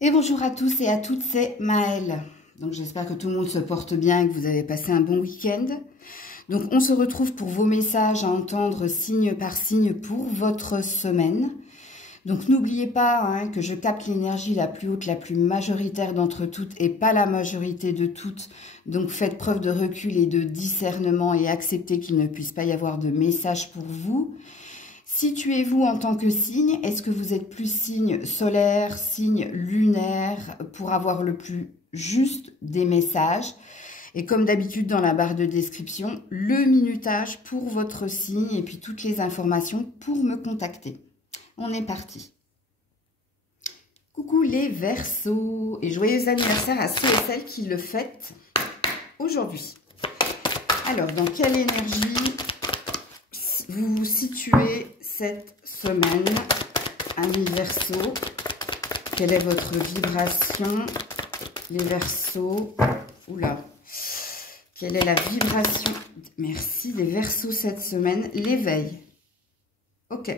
Et bonjour à tous et à toutes, c'est Maëlle. Donc j'espère que tout le monde se porte bien et que vous avez passé un bon week-end. Donc on se retrouve pour vos messages à entendre signe par signe pour votre semaine. Donc n'oubliez pas que je capte l'énergie la plus haute, la plus majoritaire d'entre toutes et pas la majorité de toutes. Donc faites preuve de recul et de discernement et acceptez qu'il ne puisse pas y avoir de message pour vous. Situez-vous en tant que signe. Est-ce que vous êtes plus signe solaire, signe lunaire pour avoir le plus juste des messages? Et comme d'habitude dans la barre de description, le minutage pour votre signe et puis toutes les informations pour me contacter. On est parti. Coucou les Verseaux et joyeux anniversaire à ceux et celles qui le fêtent aujourd'hui. Alors, dans quelle énergie vous vous situez cette semaine, amis Verseaux? Quelle est votre vibration, les Verseaux? Oula, quelle est la vibration? Merci, des Verseaux cette semaine. L'éveil. Ok.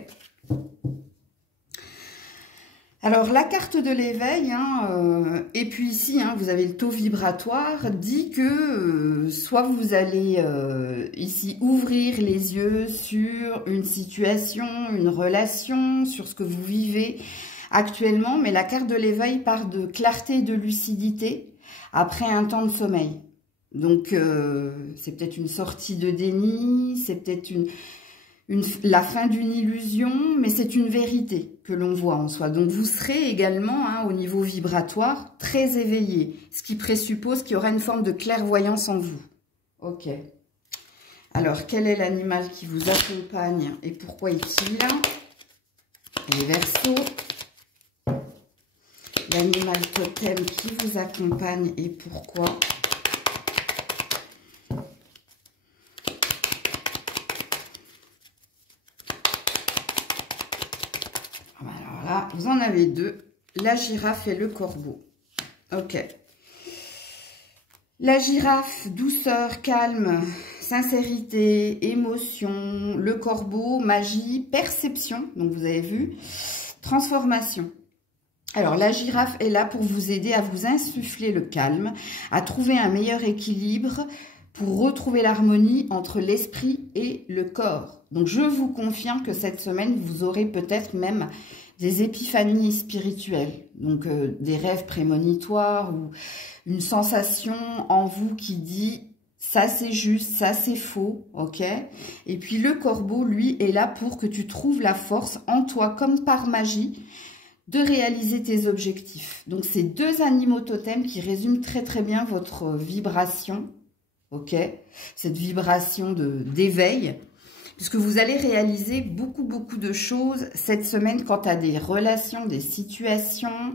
Alors, la carte de l'éveil, et puis ici, vous avez le taux vibratoire, dit que soit vous allez ici ouvrir les yeux sur une situation, une relation, sur ce que vous vivez actuellement, mais la carte de l'éveil part de clarté et de lucidité après un temps de sommeil. Donc, c'est peut-être une sortie de déni, c'est peut-être la fin d'une illusion, mais c'est une vérité que l'on voit en soi. Donc, vous serez également, au niveau vibratoire, très éveillé, ce qui présuppose qu'il y aura une forme de clairvoyance en vous. Ok. Alors, quel est l'animal qui vous accompagne et pourquoi est-il là? Les Verseaux. L'animal totem qui vous accompagne et pourquoi? Alors là, vous en avez deux, la girafe et le corbeau. Ok. La girafe, douceur, calme, sincérité, émotion. Le corbeau, magie, perception. Donc vous avez vu, transformation. Alors la girafe est là pour vous aider à vous insuffler le calme, à trouver un meilleur équilibre pour retrouver l'harmonie entre l'esprit et le corps. Donc, je vous confirme que cette semaine, vous aurez peut-être même des épiphanies spirituelles. Donc, des rêves prémonitoires ou une sensation en vous qui dit « ça c'est juste, ça c'est faux », ok? Et puis, le corbeau, lui, est là pour que tu trouves la force en toi, comme par magie, de réaliser tes objectifs. Donc, c'est deux animaux totems qui résument très très bien votre vibration. Ok, cette vibration d'éveil, puisque vous allez réaliser beaucoup de choses cette semaine quant à des relations, des situations,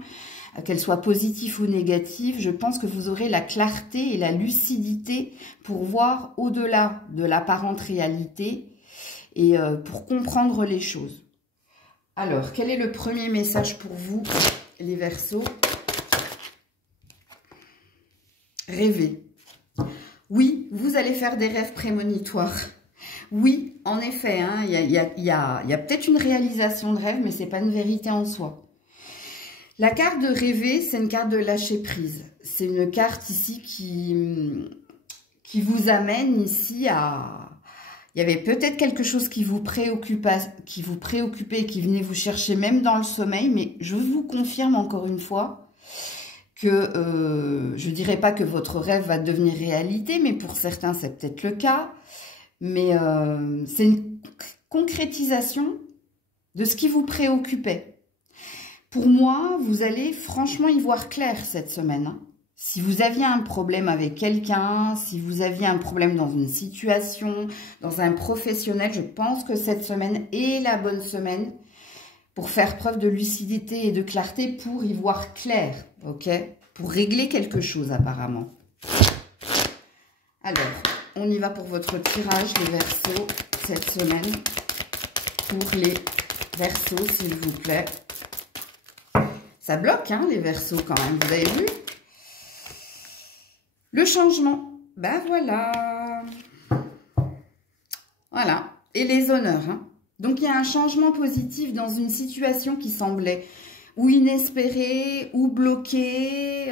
qu'elles soient positives ou négatives. Je pense que vous aurez la clarté et la lucidité pour voir au-delà de l'apparente réalité et pour comprendre les choses. Alors, quel est le premier message pour vous, les Verseaux? Rêver. Oui, vous allez faire des rêves prémonitoires. Oui, en effet, il y a peut-être une réalisation de rêve, mais ce n'est pas une vérité en soi. La carte de rêver, c'est une carte de lâcher prise. C'est une carte ici qui vous amène ici à... Il y avait peut-être quelque chose qui vous préoccupait, qui venait vous chercher même dans le sommeil, mais je vous confirme encore une fois que je ne dirais pas que votre rêve va devenir réalité, mais pour certains, c'est peut-être le cas. Mais c'est une concrétisation de ce qui vous préoccupait. Pour moi, vous allez franchement y voir clair cette semaine. Si vous aviez un problème avec quelqu'un, si vous aviez un problème dans une situation, dans un professionnel, je pense que cette semaine est la bonne semaine pour faire preuve de lucidité et de clarté, pour y voir clair, ok? Pour régler quelque chose, apparemment. Alors, on y va pour votre tirage, les Verseaux, cette semaine. Pour les Verseaux, s'il vous plaît. Ça bloque, les Verseaux, quand même, vous avez vu? Le changement, ben voilà. Voilà, et les honneurs, Donc, il y a un changement positif dans une situation qui semblait ou inespéré, ou bloqué.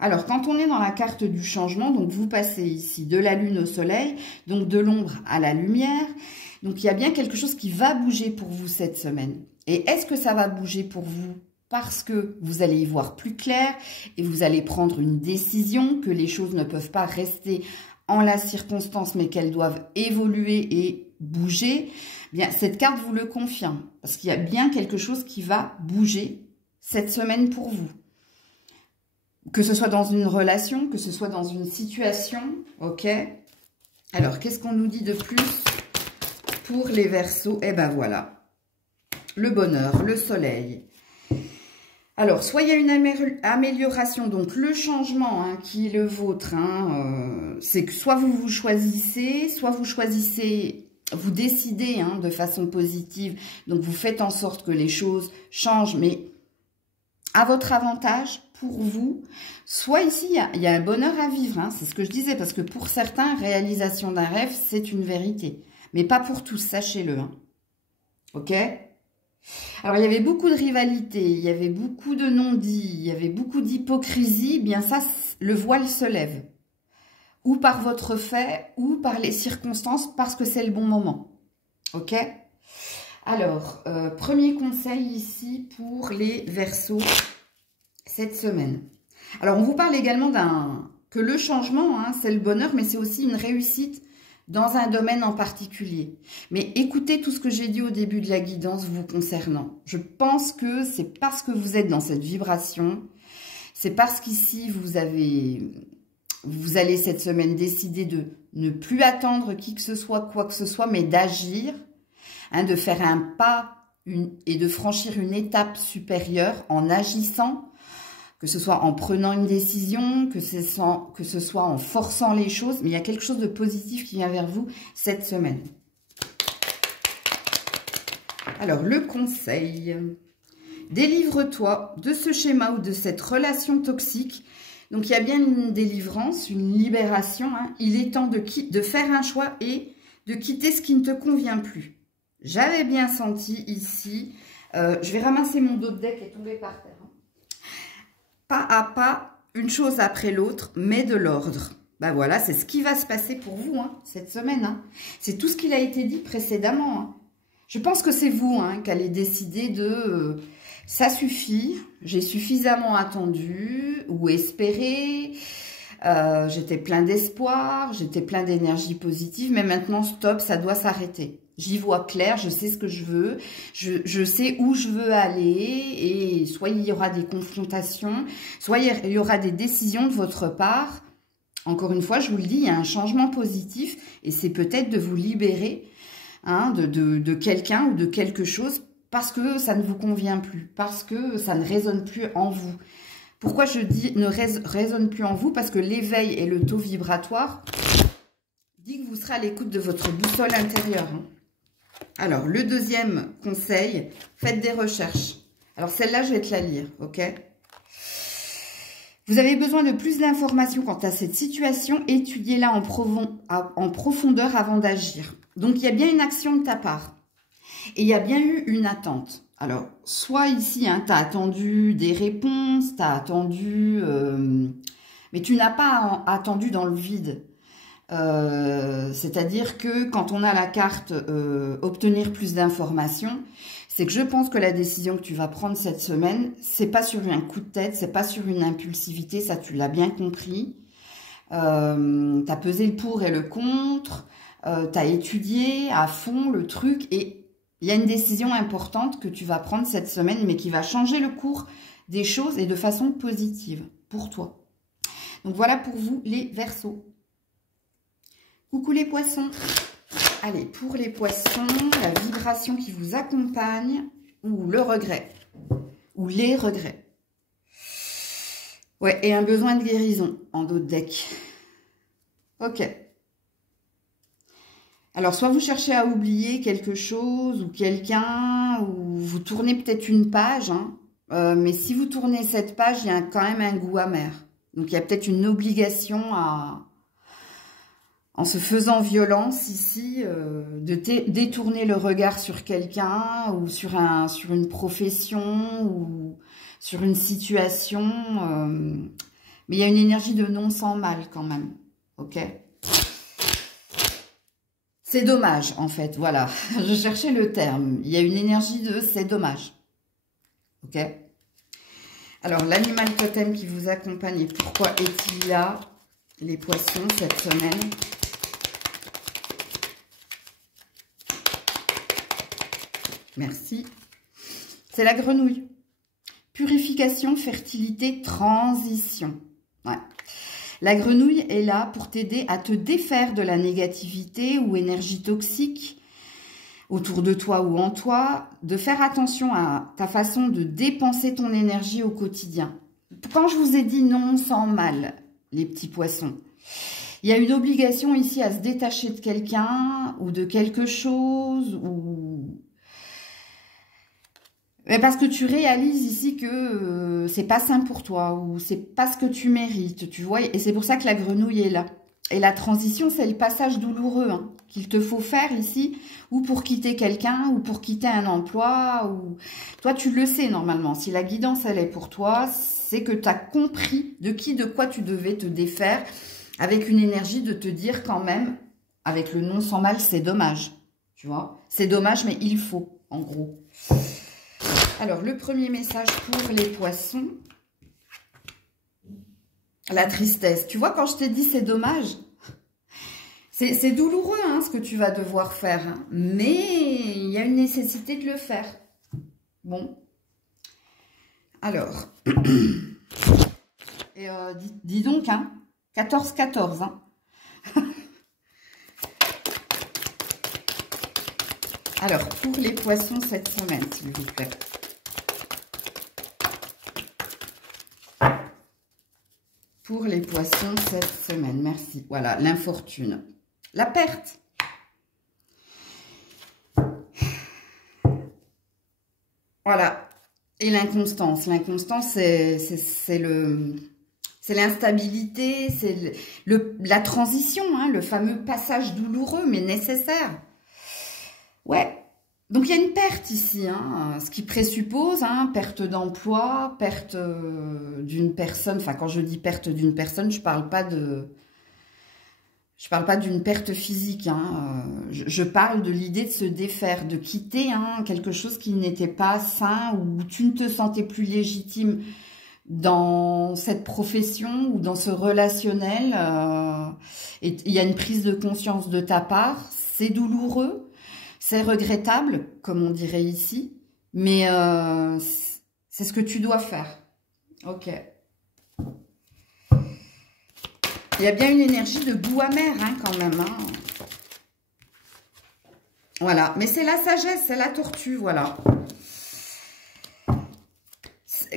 Alors, quand on est dans la carte du changement, donc vous passez ici de la lune au soleil, donc de l'ombre à la lumière. Donc, il y a bien quelque chose qui va bouger pour vous cette semaine. Et est-ce que ça va bouger pour vous? Parce que vous allez y voir plus clair et vous allez prendre une décision, que les choses ne peuvent pas rester en la circonstance, mais qu'elles doivent évoluer et bouger. Bien, cette carte vous le confirme, parce qu'il y a bien quelque chose qui va bouger cette semaine pour vous. Que ce soit dans une relation, que ce soit dans une situation, ok? Alors, qu'est-ce qu'on nous dit de plus pour les Verseaux? Eh ben voilà, le bonheur, le soleil. Alors, soit il y a une amélioration, donc le changement hein, qui est le vôtre, hein, c'est que soit vous choisissez, vous décidez hein, de façon positive, donc vous faites en sorte que les choses changent, mais à votre avantage, pour vous. Soit ici, il y a un bonheur à vivre, hein, c'est ce que je disais, parce que pour certains, réalisation d'un rêve, c'est une vérité, mais pas pour tous, sachez-le. Hein. Ok ? Alors, il y avait beaucoup de rivalité, il y avait beaucoup de non-dits, il y avait beaucoup d'hypocrisie. Bien ça, le voile se lève. Ou par votre fait, ou par les circonstances, parce que c'est le bon moment. Ok? Alors, premier conseil ici pour les Verseaux cette semaine. Alors, on vous parle également que le changement, hein, c'est le bonheur, mais c'est aussi une réussite dans un domaine en particulier. Mais écoutez tout ce que j'ai dit au début de la guidance vous concernant. Je pense que c'est parce que vous êtes dans cette vibration, c'est parce qu'ici vous allez cette semaine décider de ne plus attendre qui que ce soit, quoi que ce soit, mais d'agir, hein, de faire un pas et de franchir une étape supérieure en agissant, que ce soit en prenant une décision, que ce soit en forçant les choses, mais il y a quelque chose de positif qui vient vers vous cette semaine. Alors, le conseil. Délivre-toi de ce schéma ou de cette relation toxique. Donc, il y a bien une délivrance, une libération. Hein. Il est temps de faire un choix et de quitter ce qui ne te convient plus. J'avais bien senti ici. Je vais ramasser mon dos de deck qui est tombé par terre. Pas à pas, une chose après l'autre, mais de l'ordre. Ben voilà, c'est ce qui va se passer pour vous hein, cette semaine. Hein. C'est tout ce qu'il a été dit précédemment. Hein. Je pense que c'est vous hein, qui allez décider de... ça suffit, j'ai suffisamment attendu ou espéré. J'étais plein d'espoir, j'étais plein d'énergie positive, mais maintenant, stop, ça doit s'arrêter. J'y vois clair, je sais ce que je veux, je sais où je veux aller et soit il y aura des confrontations, soit il y aura des décisions de votre part. Encore une fois, je vous le dis, il y a un changement positif et c'est peut-être de vous libérer hein, de quelqu'un ou de quelque chose parce que ça ne vous convient plus, parce que ça ne résonne plus en vous. Pourquoi je dis ne résonne plus en vous? Parce que l'éveil et le taux vibratoire dit que vous serez à l'écoute de votre boussole intérieure. Hein. Alors, le deuxième conseil, faites des recherches. Alors, celle-là, je vais te la lire, ok? Vous avez besoin de plus d'informations quant à cette situation. Étudiez-la en profondeur avant d'agir. Donc, il y a bien une action de ta part. Et il y a bien eu une attente. Alors, soit ici, hein, tu as attendu des réponses, tu as attendu... mais tu n'as pas attendu dans le vide. C'est-à-dire que quand on a la carte obtenir plus d'informations, c'est que je pense que la décision que tu vas prendre cette semaine, c'est pas sur un coup de tête, c'est pas sur une impulsivité, ça tu l'as bien compris. Tu as pesé le pour et le contre, tu as étudié à fond le truc et il y a une décision importante que tu vas prendre cette semaine, mais qui va changer le cours des choses et de façon positive pour toi. Donc voilà pour vous les Verseaux. Coucou les poissons. Allez, pour les poissons, la vibration qui vous accompagne ou le regret ou les regrets. Ouais, et un besoin de guérison en dos de deck. Ok. Alors, soit vous cherchez à oublier quelque chose ou quelqu'un, ou vous tournez peut-être une page, hein, mais si vous tournez cette page, il y a quand même un goût amer. Donc, il y a peut-être une obligation en se faisant violence ici, de détourner le regard sur quelqu'un ou sur une profession ou sur une situation. Mais il y a une énergie de non sans mal quand même. Ok? C'est dommage en fait, voilà. Je cherchais le terme. Il y a une énergie de c'est dommage. Ok? Alors, l'animal totem qui vous accompagne et pourquoi est-il là, les poissons, cette semaine? Merci. C'est la grenouille. Purification, fertilité, transition. Ouais. La grenouille est là pour t'aider à te défaire de la négativité ou énergie toxique autour de toi ou en toi, de faire attention à ta façon de dépenser ton énergie au quotidien. Quand je vous ai dit non sans mal, les petits poissons, il y a une obligation ici à se détacher de quelqu'un ou de quelque chose ou... Mais parce que tu réalises ici que c'est pas sain pour toi ou c'est pas ce que tu mérites, tu vois. Et c'est pour ça que la grenouille est là. Et la transition, c'est le passage douloureux qu'il te faut faire ici, ou pour quitter quelqu'un, ou pour quitter un emploi. Ou toi, tu le sais normalement. Si la guidance, elle est pour toi, c'est que tu as compris de quoi tu devais te défaire, avec une énergie de te dire quand même, avec le non sans mal, c'est dommage. Tu vois, c'est dommage, mais il faut, en gros. Alors, le premier message pour les poissons. La tristesse. Tu vois, quand je t'ai dit c'est dommage, c'est douloureux ce que tu vas devoir faire. Mais il y a une nécessité de le faire. Bon. Alors. Et dis donc, 14-14. Alors, pour les poissons cette semaine, s'il vous plaît. Pour les poissons cette semaine, merci. Voilà, l'infortune. La perte. Voilà. Et l'inconstance. L'inconstance, c'est l'instabilité, c'est la transition, le fameux passage douloureux, mais nécessaire. Ouais. Donc, il y a une perte ici, ce qui présuppose perte d'emploi, perte d'une personne. Enfin, quand je dis perte d'une personne, je parle pas d'une perte physique. Je parle de l'idée de se défaire, de quitter quelque chose qui n'était pas sain, où tu ne te sentais plus légitime dans cette profession ou dans ce relationnel. Et il y a une prise de conscience de ta part. C'est douloureux. C'est regrettable, comme on dirait ici, mais c'est ce que tu dois faire. Ok. Il y a bien une énergie de goût amer quand même. Voilà, mais c'est la sagesse, c'est la tortue, voilà.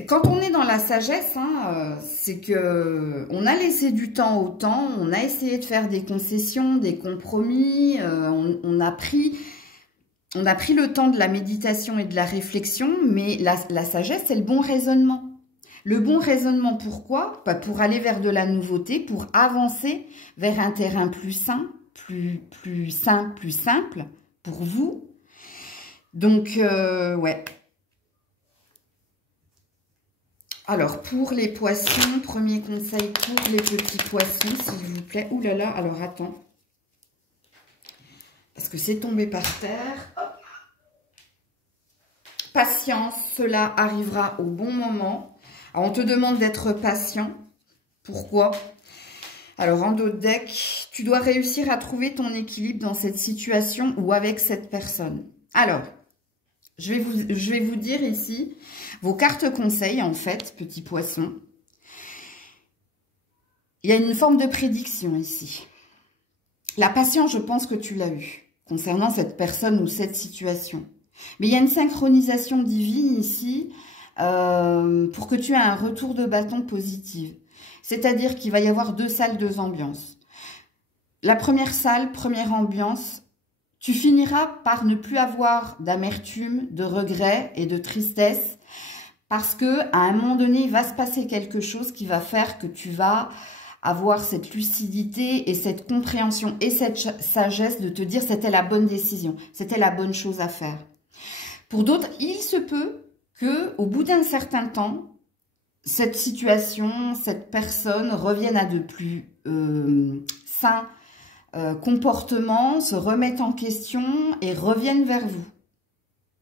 Quand on est dans la sagesse, c'est que on a laissé du temps au temps, on a essayé de faire des concessions, des compromis, on a pris le temps de la méditation et de la réflexion, mais la sagesse, c'est le bon raisonnement. Le bon raisonnement, pourquoi? Pour aller vers de la nouveauté, pour avancer vers un terrain plus sain, plus sain, plus simple pour vous. Donc, ouais. Alors, pour les poissons, premier conseil pour les petits poissons, s'il vous plaît. Ouh là là, alors attends. Parce que c'est tombé par terre. Hop. Patience, cela arrivera au bon moment. Alors, on te demande d'être patient. Pourquoi? Alors, en dos de deck, tu dois réussir à trouver ton équilibre dans cette situation ou avec cette personne. Alors, je vais vous dire ici vos cartes conseils, en fait, petits poissons. Il y a une forme de prédiction ici. La patience, je pense que tu l'as eue concernant cette personne ou cette situation. Mais il y a une synchronisation divine ici pour que tu aies un retour de bâton positif. C'est-à-dire qu'il va y avoir 2 salles, 2 ambiances. La première salle, première ambiance, tu finiras par ne plus avoir d'amertume, de regret et de tristesse parce que à un moment donné, il va se passer quelque chose qui va faire que tu vas avoir cette lucidité et cette compréhension et cette sagesse de te dire c'était la bonne décision, c'était la bonne chose à faire. Pour d'autres, il se peut que au bout d'un certain temps, cette situation, cette personne revienne à de plus sains comportements, se remette en question et revienne vers vous.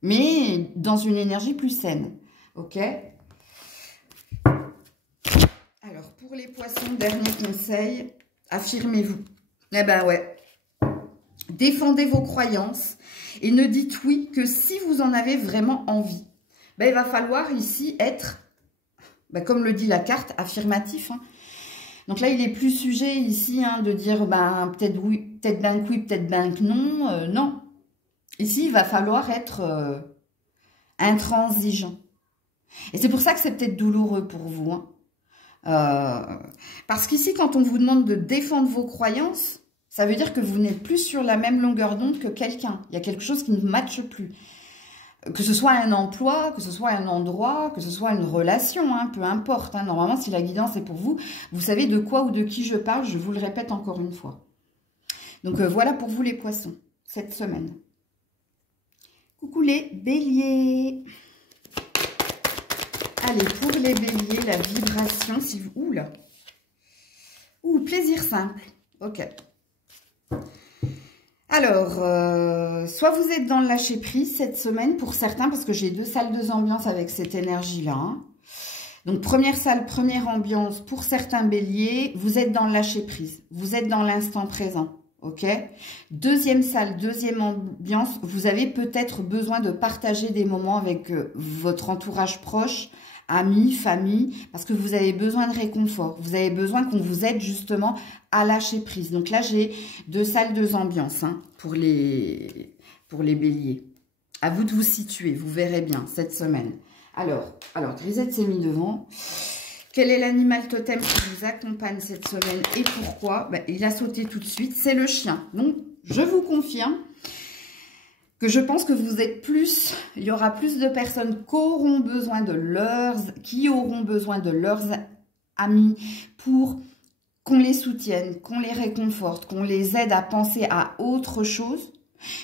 Mais dans une énergie plus saine. Ok ? Alors, pour les poissons, dernier conseil, affirmez-vous. Eh ben ouais. Défendez vos croyances et ne dites oui que si vous en avez vraiment envie. Ben, il va falloir ici être, ben, comme le dit la carte, affirmatif. Hein. Donc là, il est plus sujet ici de dire ben, peut-être oui, peut-être ben que oui, peut-être ben que non. Non. Ici, il va falloir être intransigeant. Et c'est pour ça que c'est peut-être douloureux pour vous. Hein. Parce qu'ici, quand on vous demande de défendre vos croyances, ça veut dire que vous n'êtes plus sur la même longueur d'onde que quelqu'un. Il y a quelque chose qui ne matche plus. Que ce soit un emploi, que ce soit un endroit, que ce soit une relation, hein, peu importe. Hein. Normalement, si la guidance est pour vous, vous savez de quoi ou de qui je parle, je vous le répète encore une fois. Donc voilà pour vous les poissons, cette semaine. Coucou les béliers. Allez, pour les béliers, la vibration, si vous... Ouh là. Ouh, plaisir simple. Ok. Alors, soit vous êtes dans le lâcher-prise cette semaine, pour certains, parce que j'ai 2 salles, 2 ambiances avec cette énergie-là. Hein. Donc, première salle, première ambiance, pour certains béliers, vous êtes dans le lâcher-prise. Vous êtes dans l'instant présent. Ok. Deuxième salle, deuxième ambiance, vous avez peut-être besoin de partager des moments avec votre entourage proche, amis, famille, parce que vous avez besoin de réconfort. Vous avez besoin qu'on vous aide justement à lâcher prise. Donc là, j'ai 2 salles, 2 ambiances hein, pour les béliers. À vous de vous situer, vous verrez bien cette semaine. Alors Grisette s'est mis devant. Quel est l'animal totem qui vous accompagne cette semaine et pourquoi? Ben, il a sauté tout de suite, c'est le chien. Donc, je vous confirme que je pense que vous êtes plus, il y aura plus de personnes qui auront besoin de leurs amis pour qu'on les soutienne, qu'on les réconforte, qu'on les aide à penser à autre chose,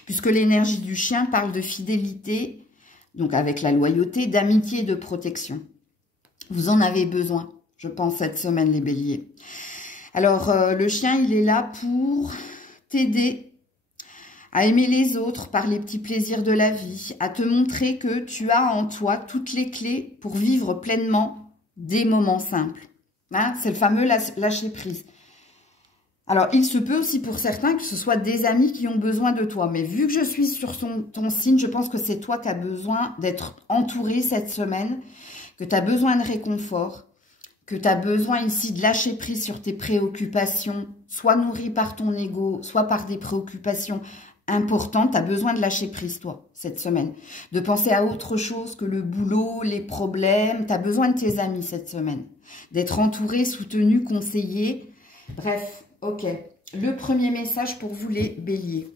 puisque l'énergie du chien parle de fidélité, donc avec la loyauté, d'amitié et de protection. Vous en avez besoin, je pense, cette semaine, les béliers. Alors, le chien, il est là pour t'aider à aimer les autres par les petits plaisirs de la vie, à te montrer que tu as en toi toutes les clés pour vivre pleinement des moments simples. Hein, c'est le fameux lâcher-prise. Alors, il se peut aussi pour certains que ce soit des amis qui ont besoin de toi. Mais vu que je suis sur ton signe, je pense que c'est toi qui as besoin d'être entouré cette semaine, que tu as besoin de réconfort, que tu as besoin ici de lâcher prise sur tes préoccupations, soit nourries par ton ego, soit par des préoccupations importantes. Tu as besoin de lâcher prise, toi, cette semaine. De penser à autre chose que le boulot, les problèmes. Tu as besoin de tes amis cette semaine. D'être entouré, soutenu, conseillé. Bref, ok. Le premier message pour vous, les béliers.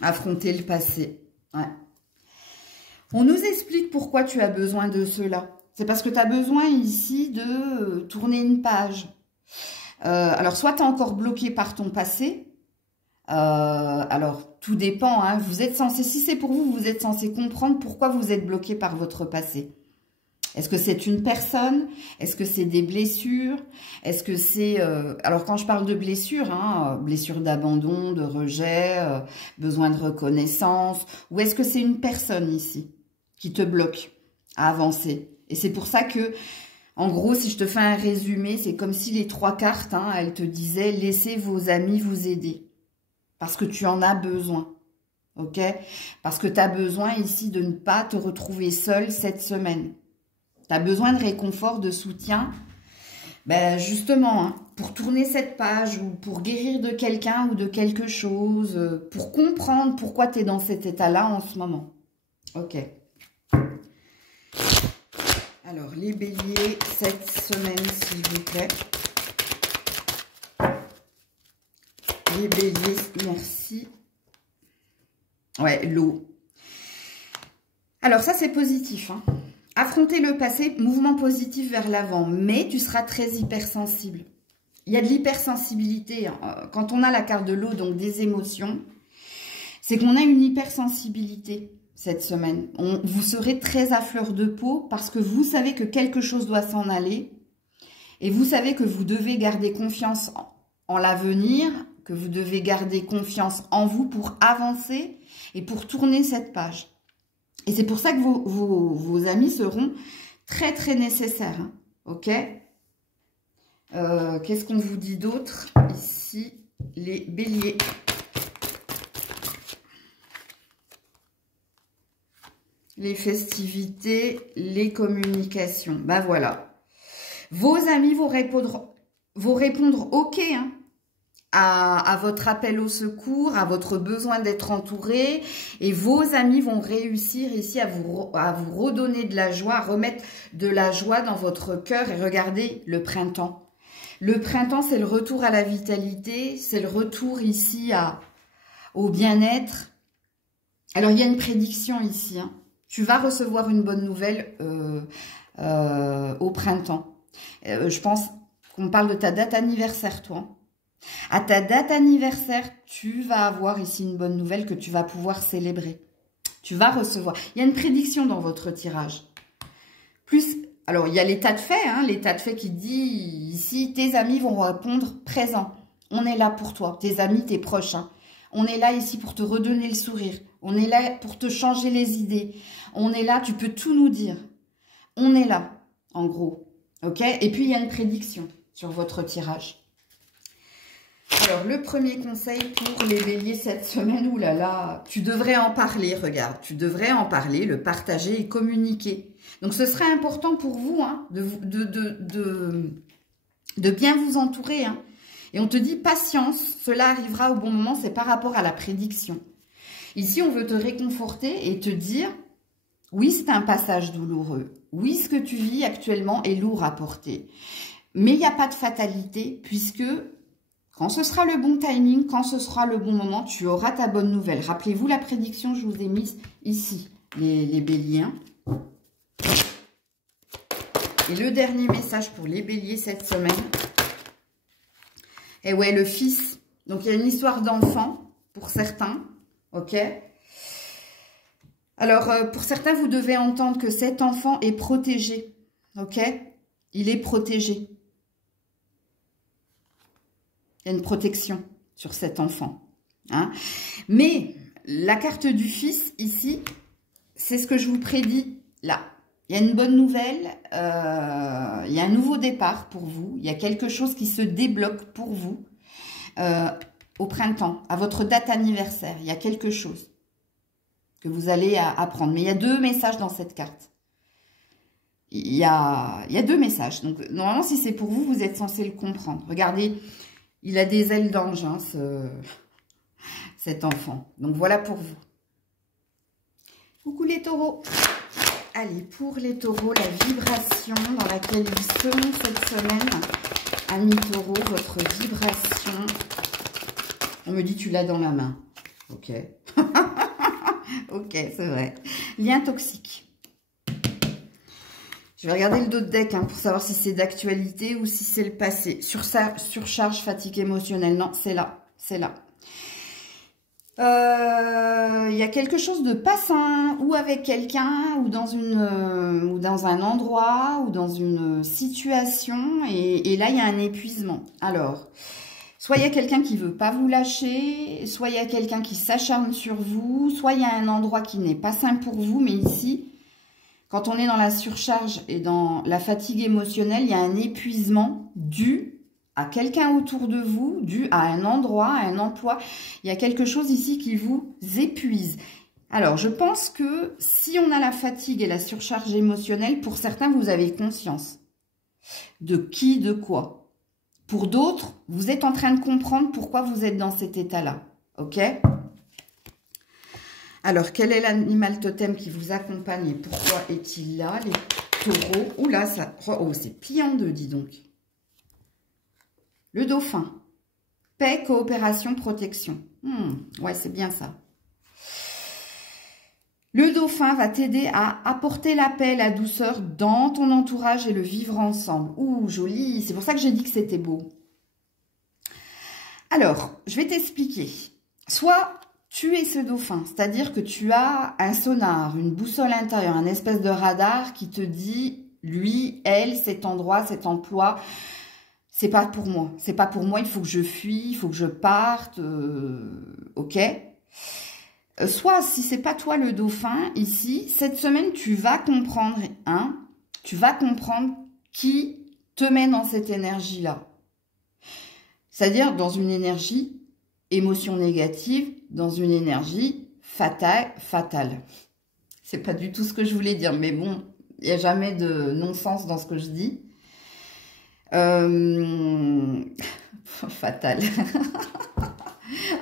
Affronter le passé. Ouais. On nous explique pourquoi tu as besoin de cela. C'est parce que tu as besoin ici de tourner une page. Alors, soit tu es encore bloqué par ton passé. Alors, tout dépend. Hein. Vous êtes censé, si c'est pour vous, vous êtes censé comprendre pourquoi vous êtes bloqué par votre passé. Est-ce que c'est une personne? Est-ce que c'est des blessures? Est-ce que c'est... alors, quand je parle de blessures, hein, blessures d'abandon, de rejet, besoin de reconnaissance, ou est-ce que c'est une personne ici qui te bloque à avancer? Et c'est pour ça que, en gros, si je te fais un résumé, c'est comme si les 3 cartes, hein, elles te disaient « Laissez vos amis vous aider ». Parce que tu en as besoin. Ok? Parce que tu as besoin ici de ne pas te retrouver seul cette semaine. Tu as besoin de réconfort, de soutien, ben justement, hein, pour tourner cette page ou pour guérir de quelqu'un ou de quelque chose, pour comprendre pourquoi tu es dans cet état-là en ce moment. Ok. Alors, les béliers, cette semaine, s'il vous plaît. Les béliers, merci. Ouais, l'eau. Alors, ça, c'est positif, hein. affronter le passé, mouvement positif vers l'avant, mais tu seras très hypersensible. Il y a de l'hypersensibilité. Quand on a la carte de l'eau, donc des émotions, c'est qu'on a une hypersensibilité cette semaine. Vous serez très à fleur de peau parce que vous savez que quelque chose doit s'en aller et vous savez que vous devez garder confiance en l'avenir, que vous devez garder confiance en vous pour avancer et pour tourner cette page. Et c'est pour ça que vos amis seront très très nécessaires. Hein, ok? Qu'est-ce qu'on vous dit d'autre ici, les béliers? Les festivités, les communications. Ben voilà. Vos amis vont répondre OK hein, à votre appel au secours, à votre besoin d'être entouré. Et vos amis vont réussir ici à vous redonner de la joie, à remettre de la joie dans votre cœur. Et regardez le printemps. Le printemps, c'est le retour à la vitalité, c'est le retour ici au bien-être. Alors, il y a une prédiction ici. Hein. Tu vas recevoir une bonne nouvelle au printemps. Je pense qu'on parle de ta date anniversaire, toi. À ta date anniversaire, tu vas avoir ici une bonne nouvelle que tu vas pouvoir célébrer. Tu vas recevoir. Il y a une prédiction dans votre tirage. Alors, il y a l'état de fait, hein, l'état de fait qui dit ici, tes amis vont répondre présent. On est là pour toi, tes amis, tes proches. Hein. On est là ici pour te redonner le sourire. On est là pour te changer les idées. On est là, tu peux tout nous dire. On est là, en gros. Ok? Et puis, il y a une prédiction sur votre tirage. Alors, le premier conseil pour les béliers cette semaine, oulala, tu devrais en parler, regarde. Tu devrais en parler, le partager et communiquer. Donc, ce serait important pour vous hein, de bien vous entourer. Hein. Et on te dit patience, cela arrivera au bon moment, c'est par rapport à la prédiction. Ici, on veut te réconforter et te dire, oui, c'est un passage douloureux. Oui, ce que tu vis actuellement est lourd à porter. Mais il n'y a pas de fatalité puisque quand ce sera le bon timing, quand ce sera le bon moment, tu auras ta bonne nouvelle. Rappelez-vous la prédiction, je vous ai mise ici, les béliers. Et le dernier message pour les béliers cette semaine. Et ouais, le fils. Donc, il y a une histoire d'enfant pour certains. Ok. Alors, pour certains, vous devez entendre que cet enfant est protégé. Ok. Il est protégé. Il y a une protection sur cet enfant. Hein. Mais la carte du fils, ici, c'est ce que je vous prédis là. Il y a une bonne nouvelle, il y a un nouveau départ pour vous. Il y a quelque chose qui se débloque pour vous au printemps, à votre date anniversaire. Il y a quelque chose que vous allez apprendre. Mais il y a deux messages dans cette carte. Il y a deux messages. Donc, normalement, si c'est pour vous, vous êtes censé le comprendre. Regardez, il a des ailes d'ange, hein, cet enfant. Donc, voilà pour vous. Coucou les taureaux. Allez, pour les taureaux, la vibration dans laquelle ils seront cette semaine. Amis taureaux, votre vibration. On me dit, tu l'as dans la main. Ok. Ok, c'est vrai. Lien toxique. Je vais regarder le dos de deck hein, pour savoir si c'est d'actualité ou si c'est le passé. Surcharge, fatigue émotionnelle. Non, c'est là. C'est là. Il y a quelque chose de pas sain, ou avec quelqu'un, ou dans un endroit, ou dans une situation, et là, il y a un épuisement. Alors, soit il y a quelqu'un qui veut pas vous lâcher, soit il y a quelqu'un qui s'acharne sur vous, soit il y a un endroit qui n'est pas sain pour vous, mais ici, quand on est dans la surcharge et dans la fatigue émotionnelle, il y a un épuisement dû à quelqu'un autour de vous, dû à un endroit, à un emploi. Il y a quelque chose ici qui vous épuise. Alors, je pense que si on a la fatigue et la surcharge émotionnelle, pour certains, vous avez conscience de qui, de quoi. Pour d'autres, vous êtes en train de comprendre pourquoi vous êtes dans cet état-là. Ok ? Alors, quel est l'animal totem qui vous accompagne et pourquoi est-il là, les taureaux? Oula, ça... Oh, c'est plié en deux, dis donc. Le dauphin. Paix, coopération, protection. Ouais, c'est bien ça. Le dauphin va t'aider à apporter la paix, la douceur dans ton entourage et le vivre ensemble. Ouh, joli. C'est pour ça que j'ai dit que c'était beau. Alors, je vais t'expliquer. Soit tu es ce dauphin, c'est-à-dire que tu as un sonar, une boussole intérieure, un espèce de radar qui te dit, lui, elle, cet endroit, cet emploi, c'est pas pour moi. C'est pas pour moi, il faut que je fuis, il faut que je parte, ok. Soit, si c'est pas toi le dauphin, ici, cette semaine, tu vas comprendre, tu vas comprendre qui te met dans cette énergie-là. C'est-à-dire dans une énergie émotion négative, dans une énergie fatale. C'est pas du tout ce que je voulais dire, mais bon, il n'y a jamais de non-sens dans ce que je dis. Fatal.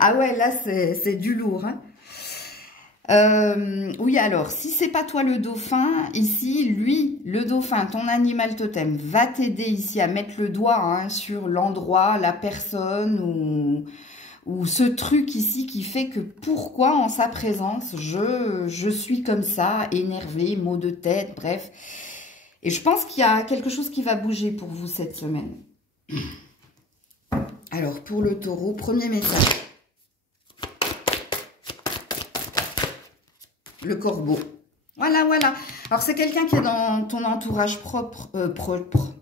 Ah ouais, là, c'est du lourd, hein. Oui, alors, si c'est pas toi le dauphin, ici, lui, le dauphin, ton animal totem, va t'aider ici à mettre le doigt sur l'endroit, la personne ou ce truc ici qui fait que pourquoi en sa présence, je suis comme ça, énervée, maux de tête, bref. Et je pense qu'il y a quelque chose qui va bouger pour vous cette semaine. Alors, pour le taureau, premier message. Le corbeau. Voilà, voilà. Alors, c'est quelqu'un qui est dans ton entourage propre.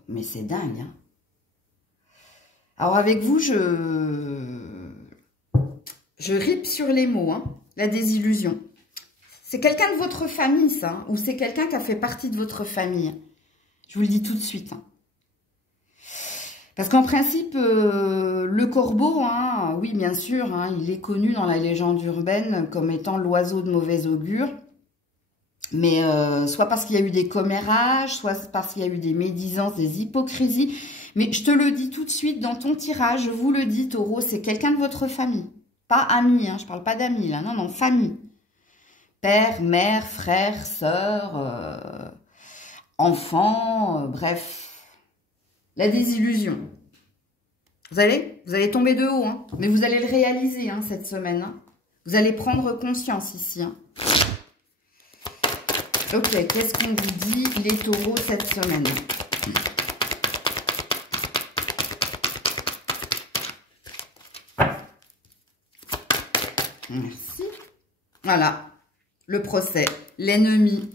Mais c'est dingue. Hein. Alors, avec vous, je ripe sur les mots. Hein. La désillusion. C'est quelqu'un de votre famille, ça. Hein, ou c'est quelqu'un qui a fait partie de votre famille. Je vous le dis tout de suite. Hein. Parce qu'en principe, le corbeau, hein, oui, bien sûr, hein, il est connu dans la légende urbaine comme étant l'oiseau de mauvais augure. Mais soit parce qu'il y a eu des commérages, soit parce qu'il y a eu des médisances, des hypocrisies. Mais je te le dis tout de suite dans ton tirage, je vous le dis, taureau, c'est quelqu'un de votre famille. Pas ami, hein, je parle pas d'amis là, non, non, famille. Père, mère, frère, sœur, enfant, bref. La désillusion. Vous allez tomber de haut, hein, mais vous allez le réaliser hein, cette semaine. Hein. Vous allez prendre conscience ici. Hein. Ok, qu'est-ce qu'on vous dit les taureaux cette semaine? Merci. Voilà, le procès, l'ennemi.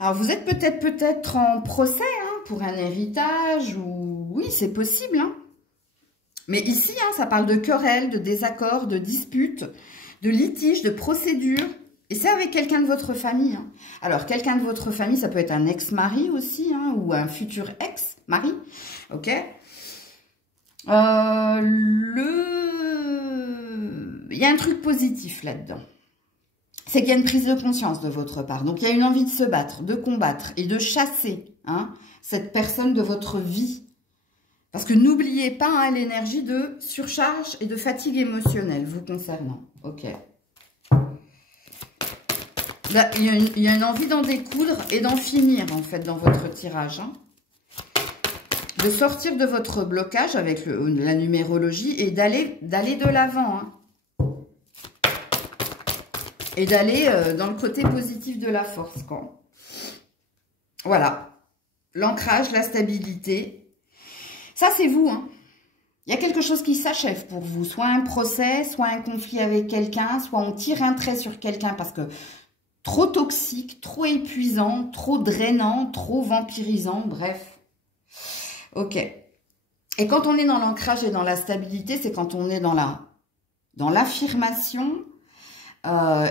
Alors, vous êtes peut-être en procès hein, pour un héritage ou... Oui, c'est possible. Hein. Mais ici, hein, ça parle de querelles, de désaccords, de disputes, de litiges, de procédures. Et c'est avec quelqu'un de votre famille. Hein. Alors, quelqu'un de votre famille, ça peut être un ex-mari aussi, hein, ou un futur ex-mari. Ok. Il y a un truc positif là-dedans. C'est qu'il y a une prise de conscience de votre part. Donc, il y a une envie de se battre, de combattre et de chasser hein, cette personne de votre vie. Parce que n'oubliez pas hein, l'énergie de surcharge et de fatigue émotionnelle vous concernant. Ok. Là, il y a une envie d'en découdre et d'en finir, en fait, dans votre tirage. Hein. De sortir de votre blocage avec la numérologie et d'aller de l'avant. Hein. Et d'aller dans le côté positif de la force. Quoi. Voilà. L'ancrage, la stabilité. Ça, c'est vous. Hein. Il y a quelque chose qui s'achève pour vous. Soit un procès, soit un conflit avec quelqu'un, soit on tire un trait sur quelqu'un parce que trop toxique, trop épuisant, trop drainant, trop vampirisant, bref. Ok. Et quand on est dans l'ancrage et dans la stabilité, c'est quand on est dans l'affirmation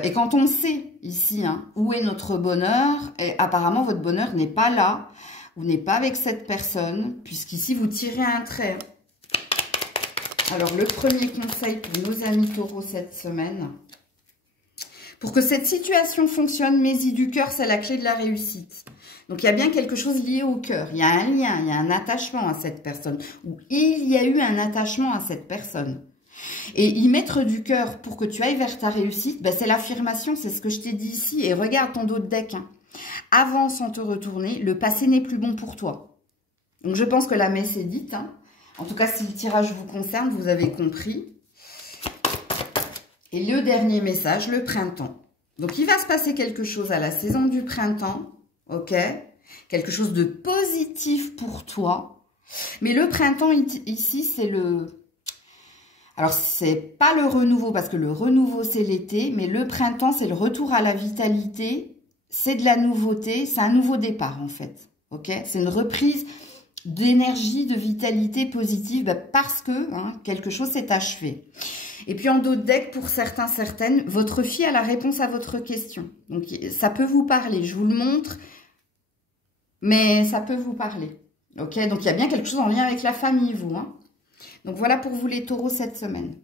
et quand on sait ici hein, où est notre bonheur. Et apparemment, votre bonheur n'est pas là. Vous n'êtes pas avec cette personne, puisqu'ici, vous tirez un trait. Alors, le premier conseil pour nos amis taureaux cette semaine. Pour que cette situation fonctionne, mets-y du cœur, c'est la clé de la réussite. Donc, il y a bien quelque chose lié au cœur. Il y a un lien, il y a un attachement à cette personne. Ou il y a eu un attachement à cette personne. Et y mettre du cœur pour que tu ailles vers ta réussite, ben, c'est l'affirmation, c'est ce que je t'ai dit ici. Et regarde ton dos de deck. Hein. Avance sans te retourner, le passé n'est plus bon pour toi. Donc, je pense que la messe est dite. Hein. En tout cas, si le tirage vous concerne, vous avez compris. Et le dernier message, le printemps. Donc, il va se passer quelque chose à la saison du printemps, ok? Quelque chose de positif pour toi. Mais le printemps, ici, c'est le... Alors, c'est pas le renouveau, parce que le renouveau, c'est l'été. Mais le printemps, c'est le retour à la vitalité. C'est de la nouveauté. C'est un nouveau départ, en fait. Ok? C'est une reprise d'énergie, de vitalité positive, parce que quelque chose s'est achevé. Et puis en d'autres decks, pour certains, certaines, votre fille a la réponse à votre question. Donc ça peut vous parler, je vous le montre, mais ça peut vous parler. Ok, donc il y a bien quelque chose en lien avec la famille, vous. Donc voilà pour vous les taureaux cette semaine.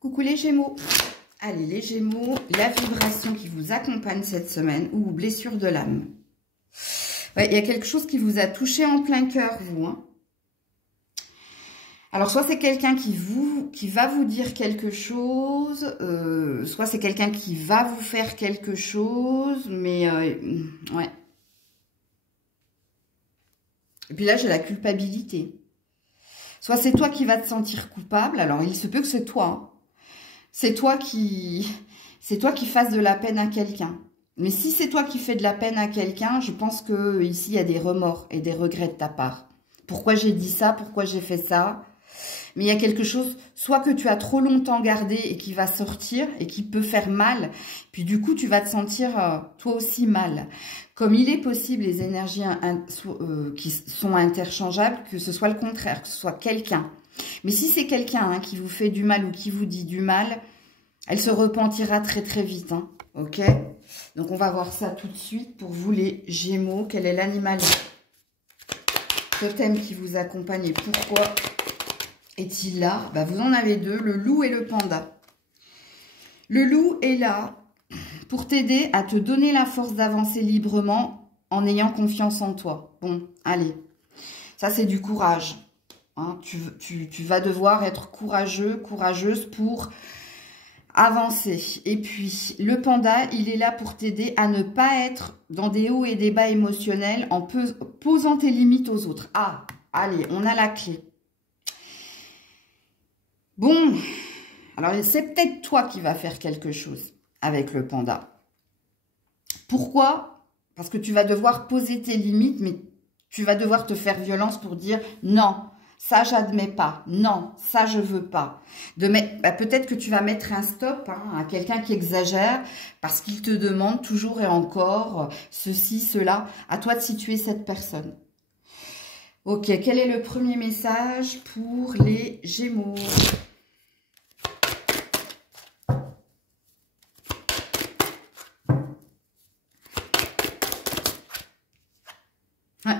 Coucou les Gémeaux. Allez les Gémeaux, la vibration qui vous accompagne cette semaine, ou blessure de l'âme. Ouais, il y a quelque chose qui vous a touché en plein cœur, vous. Alors, soit c'est quelqu'un qui va vous dire quelque chose, soit c'est quelqu'un qui va vous faire quelque chose, mais ouais. Et puis là, j'ai la culpabilité. Soit c'est toi qui vas te sentir coupable, alors il se peut que c'est toi. C'est toi qui fasses de la peine à quelqu'un. Mais si c'est toi qui fais de la peine à quelqu'un, je pense que ici il y a des remords et des regrets de ta part. Pourquoi j'ai dit ça? Pourquoi j'ai fait ça? Mais il y a quelque chose, soit que tu as trop longtemps gardé et qui va sortir et qui peut faire mal. Puis du coup, tu vas te sentir toi aussi mal. Comme il est possible, les énergies qui sont interchangeables, que ce soit le contraire, que ce soit quelqu'un. Mais si c'est quelqu'un qui vous fait du mal ou qui vous dit du mal, elle se repentira très très vite. Ok? Donc on va voir ça tout de suite pour vous les Gémeaux. Quel est l'animal totem qui vous accompagne et pourquoi est-il là? Vous en avez deux, le loup et le panda. Le loup est là pour t'aider à te donner la force d'avancer librement en ayant confiance en toi. Bon, allez, ça c'est du courage. Tu vas devoir être courageux, courageuse pour avancer. Et puis, le panda, il est là pour t'aider à ne pas être dans des hauts et des bas émotionnels en posant tes limites aux autres. Ah, allez, on a la clé. Bon, alors c'est peut-être toi qui vas faire quelque chose avec le panda. Pourquoi? Parce que tu vas devoir poser tes limites, mais tu vas devoir te faire violence pour dire non. Ça, j'admets pas. Non, ça, je veux pas. Peut-être que tu vas mettre un stop à quelqu'un qui exagère parce qu'il te demande toujours et encore ceci, cela. À toi de situer cette personne. Ok, quel est le premier message pour les Gémeaux?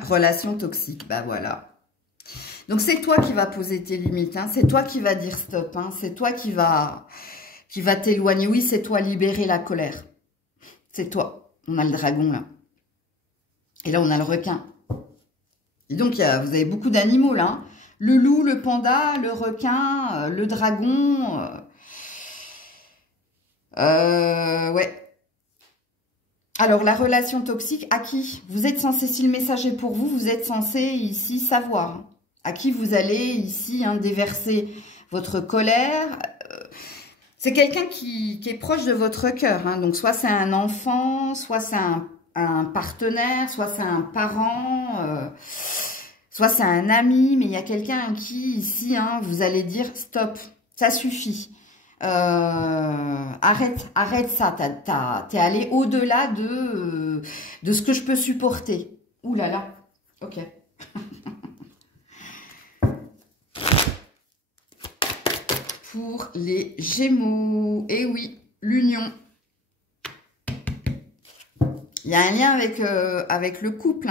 Relation toxique, voilà. Donc, c'est toi qui vas poser tes limites, c'est toi qui vas dire stop, c'est toi qui va t'éloigner. Oui, c'est toi, libérer la colère. C'est toi. On a le dragon, là. Et là, on a le requin. Et donc, vous avez beaucoup d'animaux, là. Le loup, le panda, le requin, le dragon. Ouais. Alors, la relation toxique, à qui? Vous êtes censé, si le message est pour vous, vous êtes censé ici savoir. À qui vous allez ici déverser votre colère. C'est quelqu'un qui est proche de votre cœur. Donc, soit c'est un enfant, soit c'est un partenaire, soit c'est un parent, soit c'est un ami. Mais il y a quelqu'un à qui, ici, vous allez dire stop, ça suffit. Arrête ça. T'es allé au-delà de ce que je peux supporter. Ouh là là. Ok. Pour les Gémeaux. Et oui, l'union. Il y a un lien avec le couple.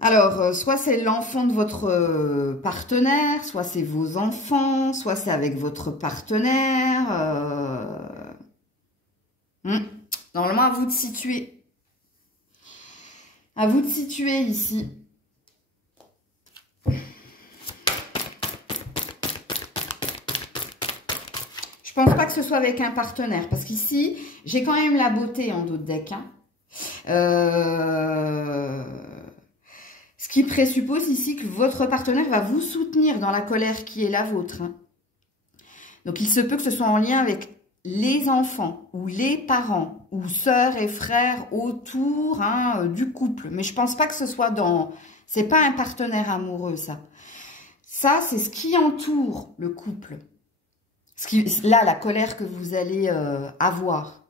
Alors, soit c'est l'enfant de votre partenaire, soit c'est vos enfants, soit c'est avec votre partenaire. Normalement, à vous de situer. À vous de situer ici. Je pense pas que ce soit avec un partenaire. Parce qu'ici, j'ai quand même la beauté en d'autres decks. Ce qui présuppose ici que votre partenaire va vous soutenir dans la colère qui est la vôtre. Donc, il se peut que ce soit en lien avec les enfants ou les parents ou sœurs et frères autour du couple. Mais je pense pas que ce soit dans... C'est pas un partenaire amoureux, ça. Ça, c'est ce qui entoure le couple. Là, la colère que vous allez avoir.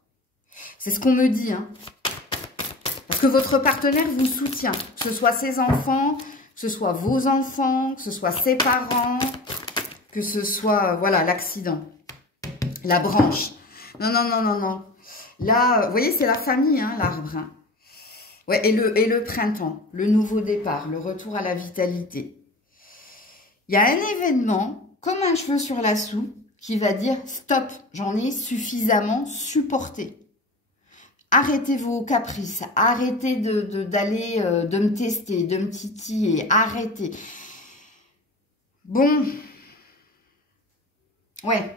C'est ce qu'on me dit, hein. Parce que votre partenaire vous soutient. Que ce soit ses enfants, que ce soit vos enfants, que ce soit ses parents, que ce soit, voilà, l'accident. La branche. Non, non, non, non, non. Là, vous voyez, c'est la famille, hein, l'arbre. Hein. Ouais, et le printemps, le nouveau départ, le retour à la vitalité. Il y a un événement, comme un cheveu sur la soupe, qui va dire « Stop, j'en ai suffisamment supporté. Arrêtez vos caprices, arrêtez d'aller de me tester, de me titiller, arrêtez. » Bon. Ouais.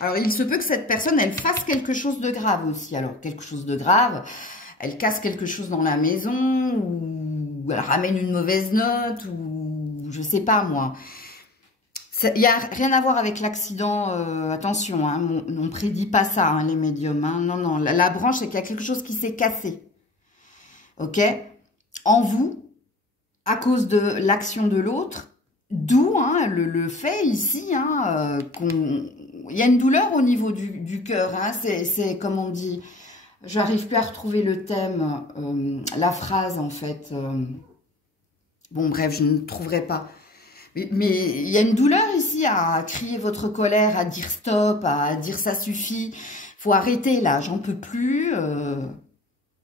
Alors, il se peut que cette personne, elle fasse quelque chose de grave aussi. Alors, quelque chose de grave, elle casse quelque chose dans la maison, ou elle ramène une mauvaise note, ou je sais pas moi. Il n'y a rien à voir avec l'accident, attention, hein, on ne prédit pas ça, hein, les médiums. Hein. Non, non, la branche, c'est qu'il y a quelque chose qui s'est cassé. Ok? En vous, à cause de l'action de l'autre, d'où hein, le fait ici il y a une douleur au niveau du cœur. Hein, c'est comme on dit, j'arrive plus à retrouver le thème, la phrase en fait. Bon bref, je ne trouverai pas. Mais il y a une douleur ici à crier votre colère, à dire stop, à dire ça suffit. Faut arrêter là, j'en peux plus.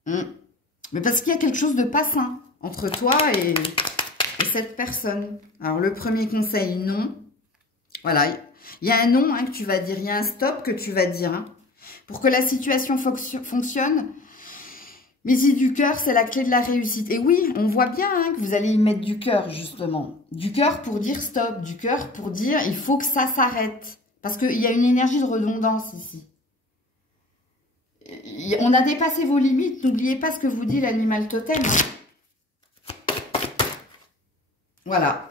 Mais parce qu'il y a quelque chose de pas sain entre toi et cette personne. Alors le premier conseil, non. Voilà, il y a un non que tu vas dire, il y a un stop que tu vas dire. Hein. Pour que la situation fonctionne, Messie du cœur, c'est la clé de la réussite. Et oui, on voit bien que vous allez y mettre du cœur, justement. Du cœur pour dire stop, du cœur pour dire il faut que ça s'arrête. Parce qu'il y a une énergie de redondance ici. On a dépassé vos limites, n'oubliez pas ce que vous dit l'animal totem. Voilà.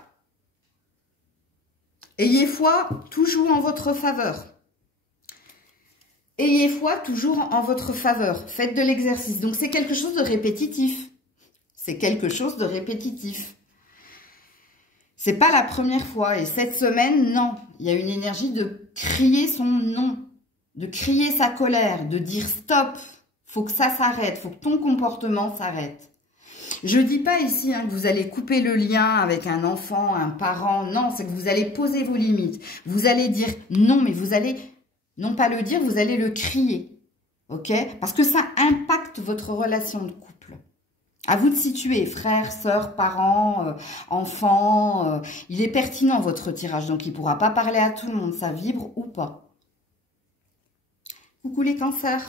Ayez foi, toujours en votre faveur. Ayez foi toujours en votre faveur. Faites de l'exercice. Donc, c'est quelque chose de répétitif. C'est quelque chose de répétitif. C'est pas la première fois. Et cette semaine, non. Il y a une énergie de crier son nom. De crier sa colère. De dire stop. Faut que ça s'arrête. Faut que ton comportement s'arrête. Je dis pas ici que vous allez couper le lien avec un enfant, un parent. Non, c'est que vous allez poser vos limites. Vous allez dire non, mais vous allez... Non pas le dire, vous allez le crier. Ok? Parce que ça impacte votre relation de couple. À vous de situer, frères, sœurs, parents, enfants. Il est pertinent votre tirage, donc il ne pourra pas parler à tout le monde. Ça vibre ou pas. Coucou les cancers.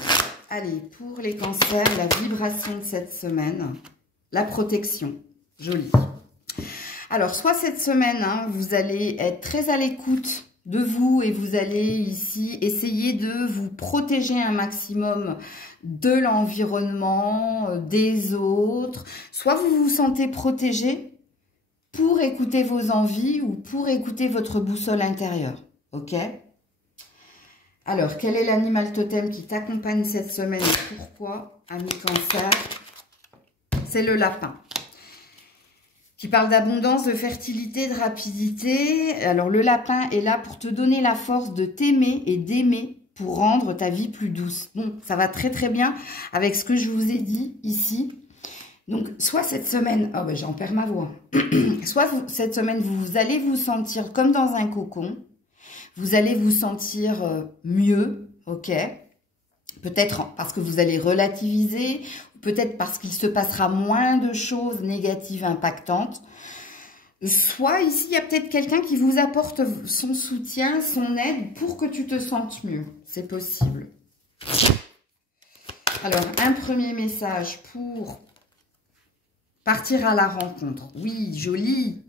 Allez, pour les cancers, la vibration de cette semaine, la protection. Joli. Alors, soit cette semaine, vous allez être très à l'écoute de vous et vous allez ici essayer de vous protéger un maximum de l'environnement, des autres. Soit vous vous sentez protégé pour écouter vos envies ou pour écouter votre boussole intérieure. Ok? Alors, quel est l'animal totem qui t'accompagne cette semaine et pourquoi, ami cancer? C'est le lapin. Qui parle d'abondance, de fertilité, de rapidité. Alors, le lapin est là pour te donner la force de t'aimer et d'aimer pour rendre ta vie plus douce. Bon, ça va très très bien avec ce que je vous ai dit ici. Donc, soit cette semaine... Oh, ben j'en perds ma voix. Soit cette semaine, vous allez vous sentir comme dans un cocon. Vous allez vous sentir mieux, ok? Peut-être parce que vous allez relativiser, peut-être parce qu'il se passera moins de choses négatives impactantes. Soit ici, il y a peut-être quelqu'un qui vous apporte son soutien, son aide pour que tu te sentes mieux. C'est possible. Alors, un premier message pour partir à la rencontre. Oui, joli.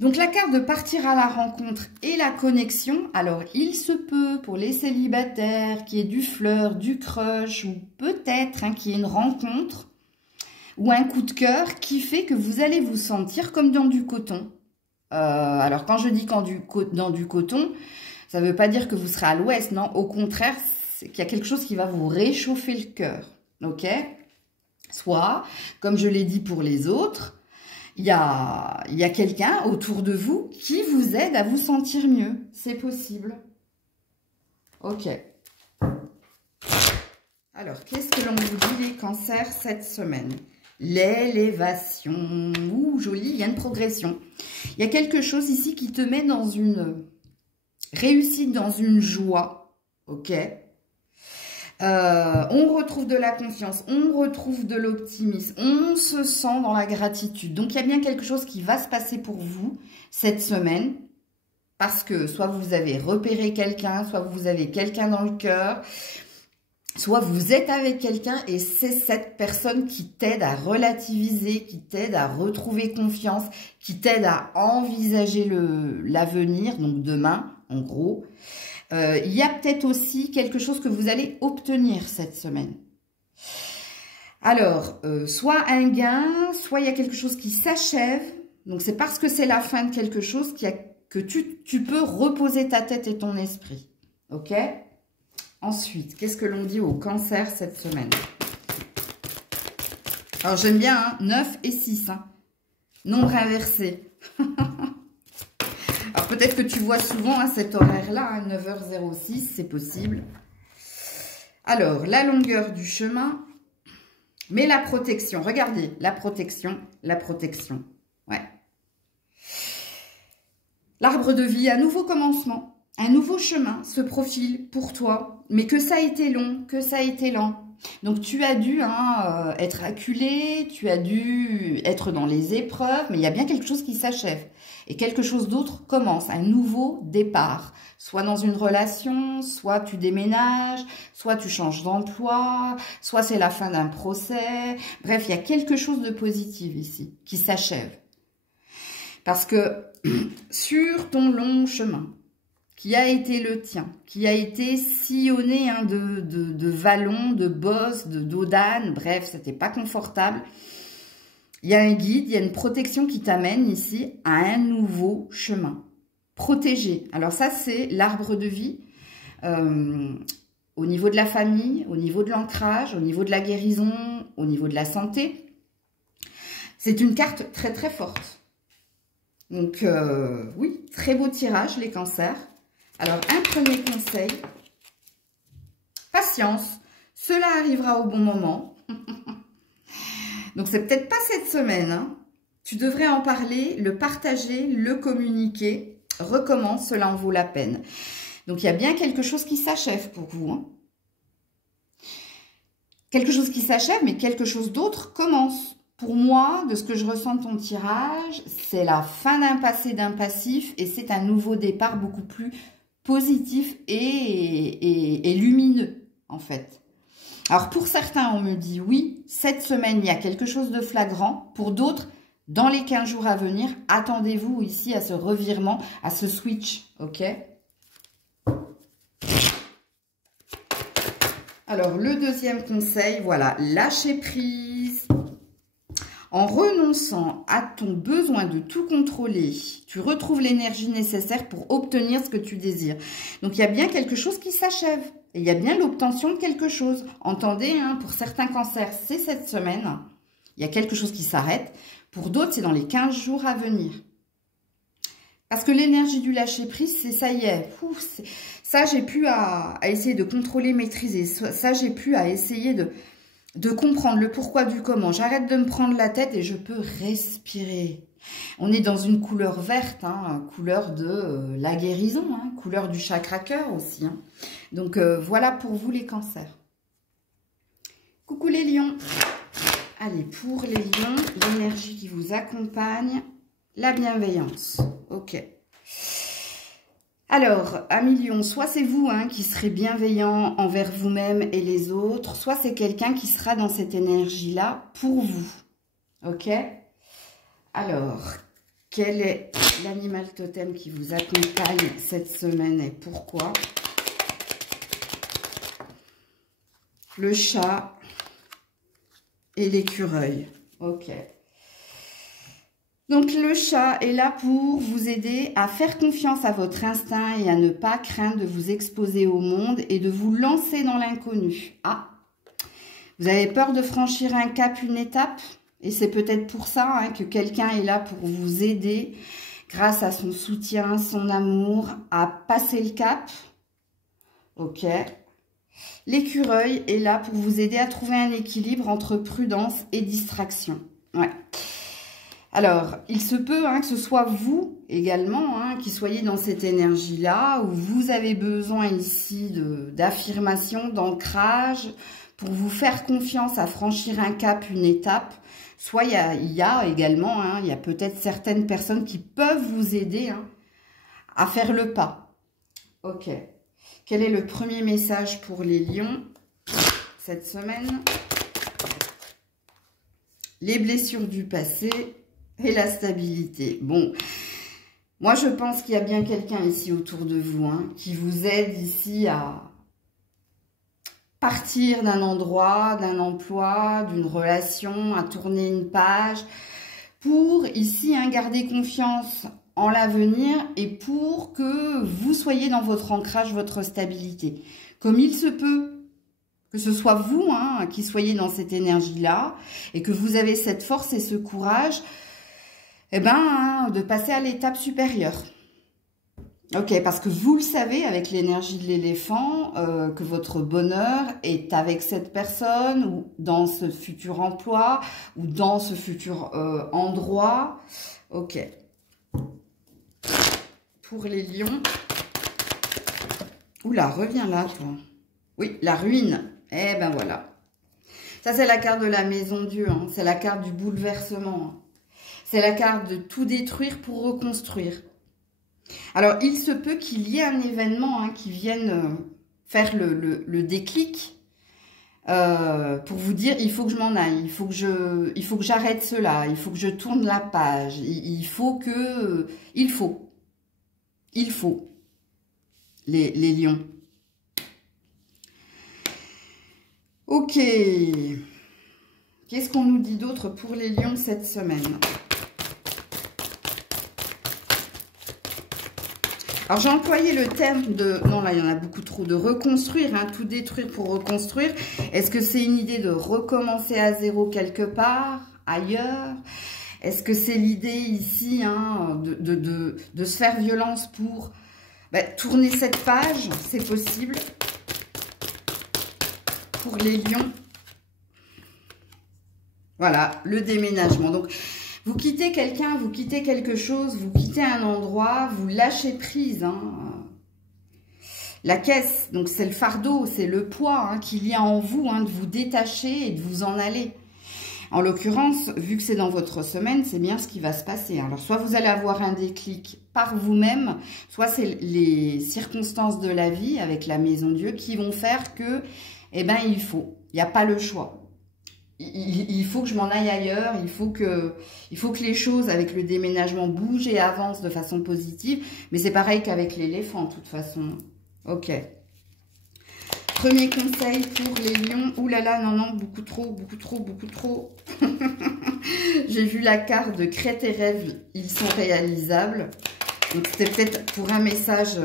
Donc, la carte de partir à la rencontre et la connexion. Alors, il se peut pour les célibataires qu'il y ait du flirt, du crush ou peut-être qu'il y ait une rencontre ou un coup de cœur qui fait que vous allez vous sentir comme dans du coton. Alors, quand je dis dans du coton, Ça ne veut pas dire que vous serez à l'ouest, non. Au contraire, c'est qu'il y a quelque chose qui va vous réchauffer le cœur. Ok? Soit, comme je l'ai dit pour les autres, il y a quelqu'un autour de vous qui vous aide à vous sentir mieux. C'est possible. Ok. Alors, qu'est-ce que l'on vous dit les cancers cette semaine? L'élévation. Ouh, joli, il y a une progression. Il y a quelque chose ici qui te met dans une réussite, dans une joie. Ok? On retrouve de la confiance, on retrouve de l'optimisme, on se sent dans la gratitude. Donc, il y a bien quelque chose qui va se passer pour vous cette semaine. Parce que soit vous avez repéré quelqu'un, soit vous avez quelqu'un dans le cœur, soit vous êtes avec quelqu'un et c'est cette personne qui t'aide à relativiser, qui t'aide à retrouver confiance, qui t'aide à envisager l'avenir, donc demain, en gros. Il y a peut-être aussi quelque chose que vous allez obtenir cette semaine. Alors, soit un gain, soit il y a quelque chose qui s'achève. Donc, c'est parce que c'est la fin de quelque chose que tu peux reposer ta tête et ton esprit. Ok? Ensuite, qu'est-ce que l'on dit au cancer cette semaine? Alors, j'aime bien, hein, 9 et 6. Hein. Nombre inversé. Alors, peut-être que tu vois souvent hein, cet horaire-là, hein, 9h06, c'est possible. Alors, la longueur du chemin, mais la protection. Regardez, la protection, la protection. Ouais. L'arbre de vie, un nouveau commencement, un nouveau chemin se profile pour toi, mais que ça a été long, que ça a été lent. Donc, tu as dû être acculé, tu as dû être dans les épreuves, mais il y a bien quelque chose qui s'achève. Et quelque chose d'autre commence, un nouveau départ. Soit dans une relation, soit tu déménages, soit tu changes d'emploi, soit c'est la fin d'un procès. Bref, il y a quelque chose de positif ici, qui s'achève. Parce que sur ton long chemin, qui a été le tien, qui a été sillonné hein, de vallons, de bosses, d'eau d'âne, bref, c'était pas confortable. Il y a un guide, il y a une protection qui t'amène ici à un nouveau chemin. Protégé. Alors ça, c'est l'arbre de vie au niveau de la famille, au niveau de l'ancrage, au niveau de la guérison, au niveau de la santé. C'est une carte très très forte. Donc oui, très beau tirage les cancers. Alors un premier conseil, patience, cela arrivera au bon moment. Donc, c'est peut-être pas cette semaine. Hein. Tu devrais en parler, le partager, le communiquer. Recommence, cela en vaut la peine. Donc, il y a bien quelque chose qui s'achève pour vous. Hein. Quelque chose qui s'achève, mais quelque chose d'autre commence. Pour moi, de ce que je ressens de ton tirage, c'est la fin d'un passé, d'un passif. Et c'est un nouveau départ beaucoup plus positif et lumineux, en fait. Alors, pour certains, on me dit oui, cette semaine, il y a quelque chose de flagrant. Pour d'autres, dans les 15 jours à venir, attendez-vous ici à ce revirement, à ce switch, ok? Alors, le deuxième conseil, voilà, lâcher prise. En renonçant à ton besoin de tout contrôler, tu retrouves l'énergie nécessaire pour obtenir ce que tu désires. Donc, il y a bien quelque chose qui s'achève. Et il y a bien l'obtention de quelque chose. Entendez, hein, pour certains cancers, c'est cette semaine. Il y a quelque chose qui s'arrête. Pour d'autres, c'est dans les 15 jours à venir. Parce que l'énergie du lâcher-prise, c'est ça y est. Ouf, ça, j'ai pu à essayer de contrôler, maîtriser. Ça, j'ai pu à essayer de comprendre le pourquoi du comment. J'arrête de me prendre la tête et je peux respirer. On est dans une couleur verte, hein, couleur de la guérison, hein, couleur du chakra cœur aussi. Hein. Donc, voilà pour vous les cancers. Coucou les lions. Allez, pour les lions, l'énergie qui vous accompagne, la bienveillance. Ok. Alors, amis lions, soit c'est vous hein, qui serez bienveillant envers vous-même et les autres, soit c'est quelqu'un qui sera dans cette énergie-là pour vous. Ok? Alors, quel est l'animal totem qui vous accompagne cette semaine et pourquoi? Le chat et l'écureuil. Ok. Donc le chat est là pour vous aider à faire confiance à votre instinct et à ne pas craindre de vous exposer au monde et de vous lancer dans l'inconnu. Ah, vous avez peur de franchir un cap, une étape? Et c'est peut-être pour ça hein, que quelqu'un est là pour vous aider, grâce à son soutien, son amour, à passer le cap. Ok. L'écureuil est là pour vous aider à trouver un équilibre entre prudence et distraction. Ouais. Alors, il se peut hein, que ce soit vous également hein, qui soyez dans cette énergie-là, où vous avez besoin ici d'affirmation, d'ancrage, pour vous faire confiance à franchir un cap, une étape. Soit il y a également, hein, il y a peut-être certaines personnes qui peuvent vous aider hein, à faire le pas. Ok. Quel est le premier message pour les lions cette semaine? Les blessures du passé et la stabilité. Bon, moi je pense qu'il y a bien quelqu'un ici autour de vous hein, qui vous aide ici à partir d'un endroit, d'un emploi, d'une relation, à tourner une page, pour ici hein, garder confiance en l'avenir et pour que vous soyez dans votre ancrage, votre stabilité. Comme il se peut que ce soit vous hein, qui soyez dans cette énergie-là et que vous avez cette force et ce courage, eh ben, hein, de passer à l'étape supérieure. Ok, parce que vous le savez avec l'énergie de l'éléphant, que votre bonheur est avec cette personne ou dans ce futur emploi ou dans ce futur endroit. Ok. Pour les lions. Oula, reviens là, toi. Oui, la ruine. Eh ben voilà. Ça, c'est la carte de la maison Dieu. Hein. C'est la carte du bouleversement. Hein. C'est la carte de tout détruire pour reconstruire. Alors, il se peut qu'il y ait un événement hein, qui vienne faire le déclic pour vous dire, il faut que je m'en aille, il faut que j'arrête cela, il faut que je tourne la page, il faut, les lions. Ok. Qu'est-ce qu'on nous dit d'autre pour les lions cette semaine ? Alors, j'ai employé le terme de... Non, là, il y en a beaucoup trop. De reconstruire, hein, tout détruire pour reconstruire. Est-ce que c'est une idée de recommencer à zéro quelque part, ailleurs? Est-ce que c'est l'idée ici hein, de se faire violence pour tourner cette page? C'est possible. Pour les lions. Voilà, le déménagement. Donc... Vous quittez quelqu'un, vous quittez quelque chose, vous quittez un endroit, vous lâchez prise. Hein. La caisse, donc c'est le fardeau, c'est le poids hein, qu'il y a en vous, hein, de vous détacher et de vous en aller. En l'occurrence, vu que c'est dans votre semaine, c'est bien ce qui va se passer. Alors, soit vous allez avoir un déclic par vous-même, soit c'est les circonstances de la vie avec la maison Dieu qui vont faire que, eh ben, il n'y a pas le choix. Il faut que je m'en aille ailleurs, il faut que les choses avec le déménagement bougent et avancent de façon positive. Mais c'est pareil qu'avec l'éléphant, de toute façon. Ok. Premier conseil pour les lions. Ouh là là, non, beaucoup trop. J'ai vu la carte de crée tes rêves, ils sont réalisables. Donc c'était peut-être pour un message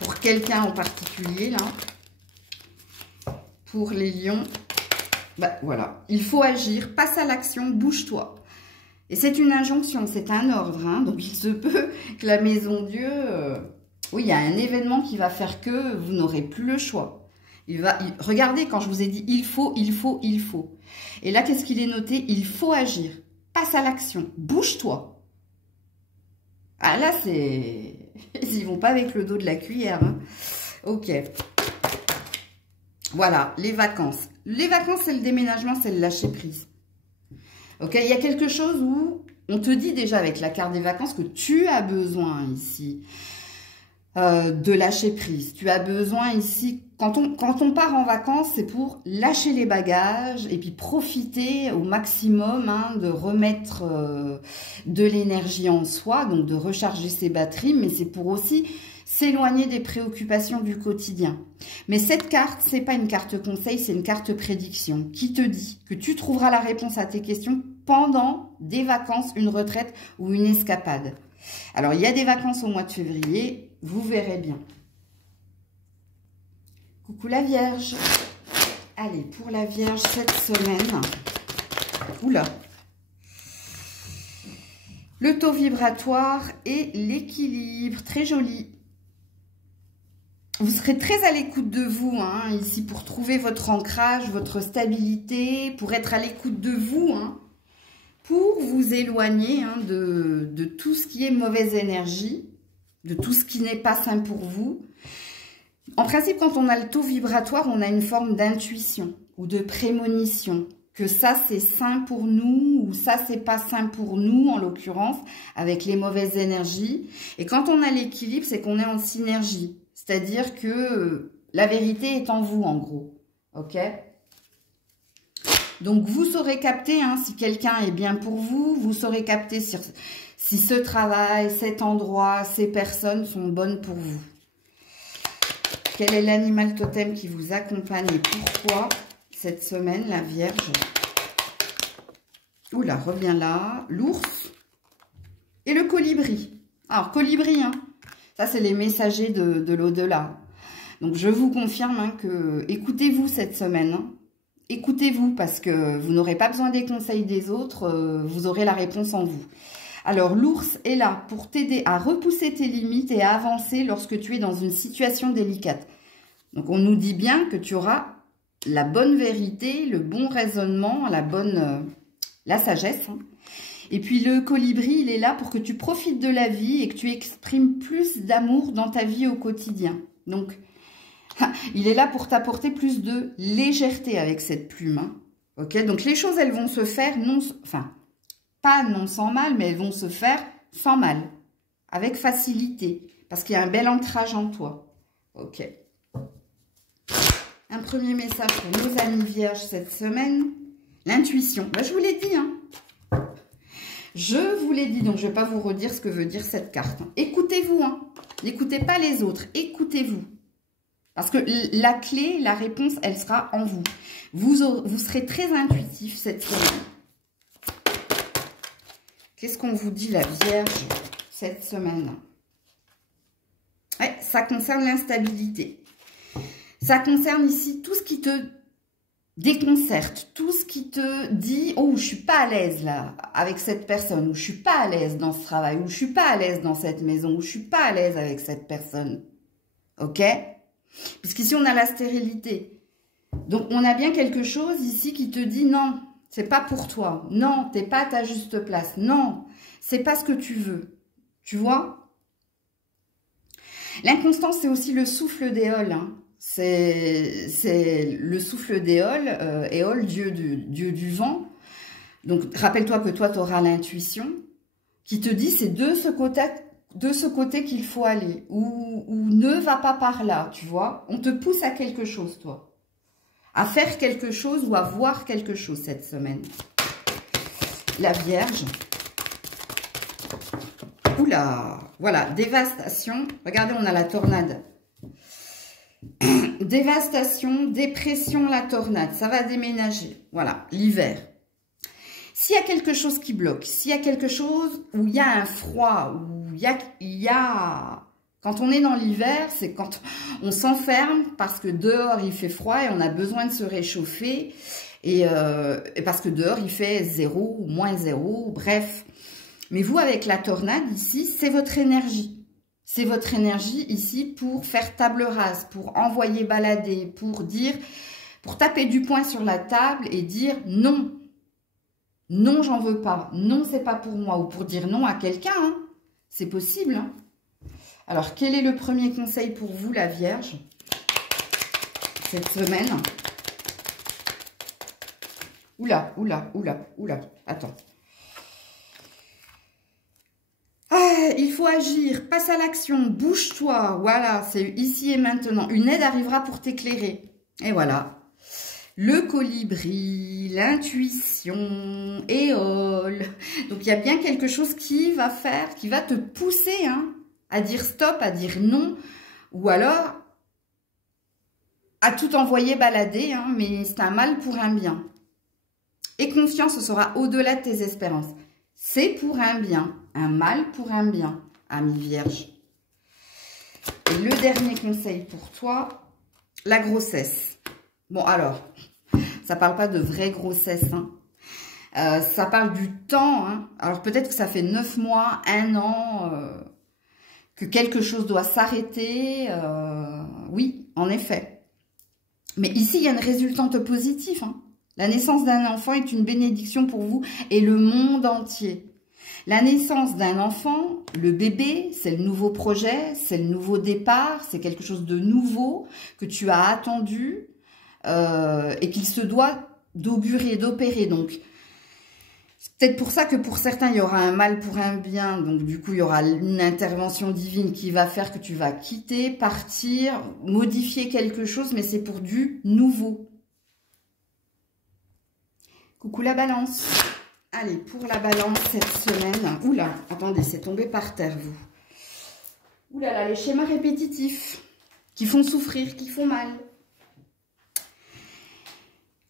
pour quelqu'un en particulier, là. Pour les lions. Voilà, il faut agir, passe à l'action, bouge-toi. Et c'est une injonction, c'est un ordre. Hein, donc, il se peut que la maison Dieu... oui, il y a un événement qui va faire que vous n'aurez plus le choix. Regardez, quand je vous ai dit il faut. Et là, qu'est-ce qu'il est noté? Il faut agir. Passe à l'action, bouge-toi. Ah là, c'est... Ils vont pas avec le dos de la cuillère. Hein. Ok. Voilà, les vacances. Les vacances, c'est le déménagement, c'est le lâcher prise. Ok, il y a quelque chose où on te dit déjà avec la carte des vacances que tu as besoin ici de lâcher prise. Tu as besoin ici, quand on part en vacances, c'est pour lâcher les bagages et puis profiter au maximum hein, de remettre de l'énergie en soi, donc de recharger ses batteries, mais c'est pour aussi s'éloigner des préoccupations du quotidien. Mais cette carte, c'est pas une carte conseil, c'est une carte prédiction qui te dit que tu trouveras la réponse à tes questions pendant des vacances, une retraite ou une escapade. Alors, il y a des vacances au mois de février, vous verrez bien. Coucou la Vierge. Allez, pour la Vierge, cette semaine, oula, le taux vibratoire et l'équilibre, très joli. Vous serez très à l'écoute de vous, hein, ici, pour trouver votre ancrage, votre stabilité, pour être à l'écoute de vous, hein, pour vous éloigner hein, de tout ce qui est mauvaise énergie, de tout ce qui n'est pas sain pour vous. En principe, quand on a le taux vibratoire, on a une forme d'intuition ou de prémonition, que ça c'est sain pour nous ou ça c'est pas sain pour nous, en l'occurrence, avec les mauvaises énergies. Et quand on a l'équilibre, c'est qu'on est en synergie. C'est-à-dire que la vérité est en vous, en gros. Ok? Donc, vous saurez capter hein, si quelqu'un est bien pour vous. Vous saurez capter si ce travail, cet endroit, ces personnes sont bonnes pour vous. Quel est l'animal totem qui vous accompagne et pourquoi cette semaine, la Vierge? Oula, reviens là. L'ours et le colibri. Alors, colibri, hein. Ça, c'est les messagers de l'au-delà. Donc, je vous confirme hein, que écoutez-vous cette semaine. Hein. Écoutez-vous parce que vous n'aurez pas besoin des conseils des autres. Vous aurez la réponse en vous. Alors, l'ours est là pour t'aider à repousser tes limites et à avancer lorsque tu es dans une situation délicate. Donc, on nous dit bien que tu auras la bonne vérité, le bon raisonnement, la sagesse. Hein. Et puis le colibri, il est là pour que tu profites de la vie et que tu exprimes plus d'amour dans ta vie au quotidien. Donc, il est là pour t'apporter plus de légèreté avec cette plume. Hein. Ok, donc les choses, elles vont se faire, pas non sans mal, mais elles vont se faire sans mal, avec facilité, parce qu'il y a un bel ancrage en toi. Ok. Un premier message pour nos amis vierges cette semaine. L'intuition. Ben, je vous l'ai dit, hein. Je vous l'ai dit, donc je ne vais pas vous redire ce que veut dire cette carte. Écoutez-vous, hein. N'écoutez pas les autres, écoutez-vous. Parce que la clé, la réponse, elle sera en vous. Vous serez très intuitif cette semaine. Qu'est-ce qu'on vous dit, la Vierge, cette semaine? Ouais, ça concerne l'instabilité. Ça concerne ici tout ce qui te déconcerte, tout ce qui te dit « Oh, je suis pas à l'aise là avec cette personne » ou « Je suis pas à l'aise dans ce travail » ou « Je suis pas à l'aise dans cette maison » ou « Je suis pas à l'aise avec cette personne ». Ok? Puisqu'ici, on a la stérilité. Donc, on a bien quelque chose ici qui te dit « Non, c'est pas pour toi. Non, t'es pas à ta juste place. Non, c'est pas ce que tu veux. » Tu vois? L'inconstance, c'est aussi le souffle d'Éole, hein. C'est le souffle d'Éole, Éole, dieu du vent. Donc, rappelle-toi que toi, tu auras l'intuition qui te dit c'est de ce côté qu'il faut aller. Ou ne va pas par là, tu vois. On te pousse à quelque chose, toi. À faire quelque chose ou à voir quelque chose cette semaine. La Vierge. Oula, voilà, dévastation. Regardez, on a la tornade. Dévastation, dépression, la tornade, ça va déménager. Voilà, l'hiver. S'il y a quelque chose qui bloque, s'il y a quelque chose où il y a un froid, où il y a... Quand on est dans l'hiver, c'est quand on s'enferme parce que dehors il fait froid et on a besoin de se réchauffer. Et parce que dehors il fait 0 ou moins 0, bref. Mais vous, avec la tornade ici, c'est votre énergie. C'est votre énergie ici pour faire table rase, pour envoyer balader, pour dire, pour taper du poing sur la table et dire non. Non, j'en veux pas. Non, c'est pas pour moi. Ou pour dire non à quelqu'un. Hein. C'est possible. Hein. Alors, quel est le premier conseil pour vous, la Vierge, cette semaine? Oula, oula, oula, oula. Attends. Il faut agir, passe à l'action, bouge-toi, voilà, c'est ici et maintenant. Une aide arrivera pour t'éclairer. Et voilà. Le colibri, l'intuition, Éole. Donc, il y a bien quelque chose qui va te pousser hein, à dire stop, à dire non, ou alors à tout envoyer balader, hein, mais c'est un mal pour un bien. Et confiance, ce sera au-delà de tes espérances. C'est pour un bien, un mal pour un bien, ami Vierge. Et le dernier conseil pour toi, la grossesse. Bon, alors, ça parle pas de vraie grossesse, hein. Ça parle du temps, hein. Alors peut-être que ça fait 9 mois, 1 an, que quelque chose doit s'arrêter. Oui, en effet. Mais ici, il y a une résultante positive, hein. La naissance d'un enfant est une bénédiction pour vous et le monde entier. La naissance d'un enfant, le bébé, c'est le nouveau projet, c'est le nouveau départ, c'est quelque chose de nouveau que tu as attendu et qu'il se doit d'augurer, d'opérer. Donc, c'est peut-être pour ça que pour certains, il y aura un mal pour un bien. Donc, du coup, il y aura une intervention divine qui va faire que tu vas quitter, partir, modifier quelque chose, mais c'est pour du nouveau. Coucou la balance. Allez, pour la balance cette semaine. Oula, attendez, c'est tombé par terre, vous. Oula là, les schémas répétitifs qui font souffrir, qui font mal.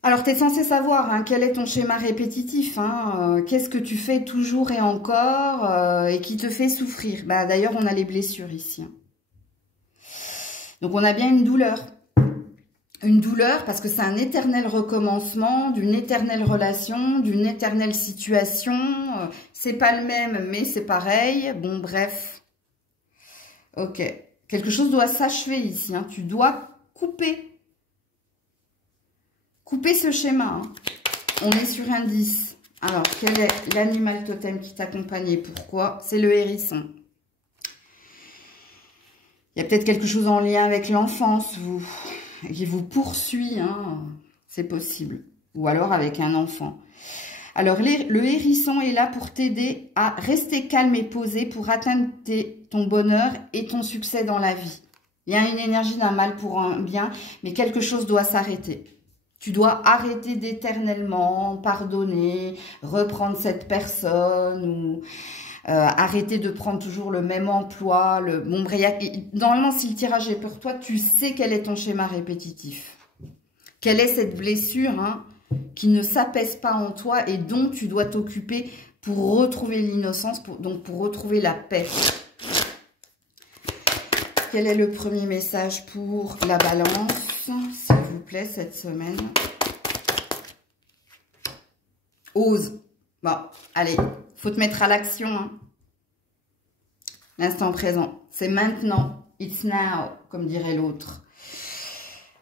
Alors, tu es censé savoir hein, quel est ton schéma répétitif. Hein, qu'est-ce que tu fais toujours et encore et qui te fait souffrir. Bah, d'ailleurs, on a les blessures ici. Hein. Donc, on a bien une douleur. Une douleur parce que c'est un éternel recommencement d'une éternelle relation, d'une éternelle situation. C'est pas le même, mais c'est pareil. Bon, bref. Ok. Quelque chose doit s'achever ici. Hein. Tu dois couper. Couper ce schéma. Hein. On est sur un 10. Alors, quel est l'animal totem qui t'accompagne? Pourquoi? C'est le hérisson. Il y a peut-être quelque chose en lien avec l'enfance, vous... qui vous poursuit, hein, c'est possible. Ou alors avec un enfant. Alors, le hérisson est là pour t'aider à rester calme et posé pour atteindre ton bonheur et ton succès dans la vie. Il y a une énergie d'un mal pour un bien, mais quelque chose doit s'arrêter. Tu dois arrêter d'éternellement pardonner, reprendre cette personne ou... arrêter de prendre toujours le même emploi. Bon, normalement, si le tirage est pour toi, tu sais quel est ton schéma répétitif. Quelle est cette blessure hein, qui ne s'apaise pas en toi et dont tu dois t'occuper pour retrouver l'innocence, donc pour retrouver la paix. Quel est le premier message pour la balance, s'il vous plaît, cette semaine? Ose. Bon, allez, faut te mettre à l'action. Hein. L'instant présent, c'est maintenant. It's now, comme dirait l'autre.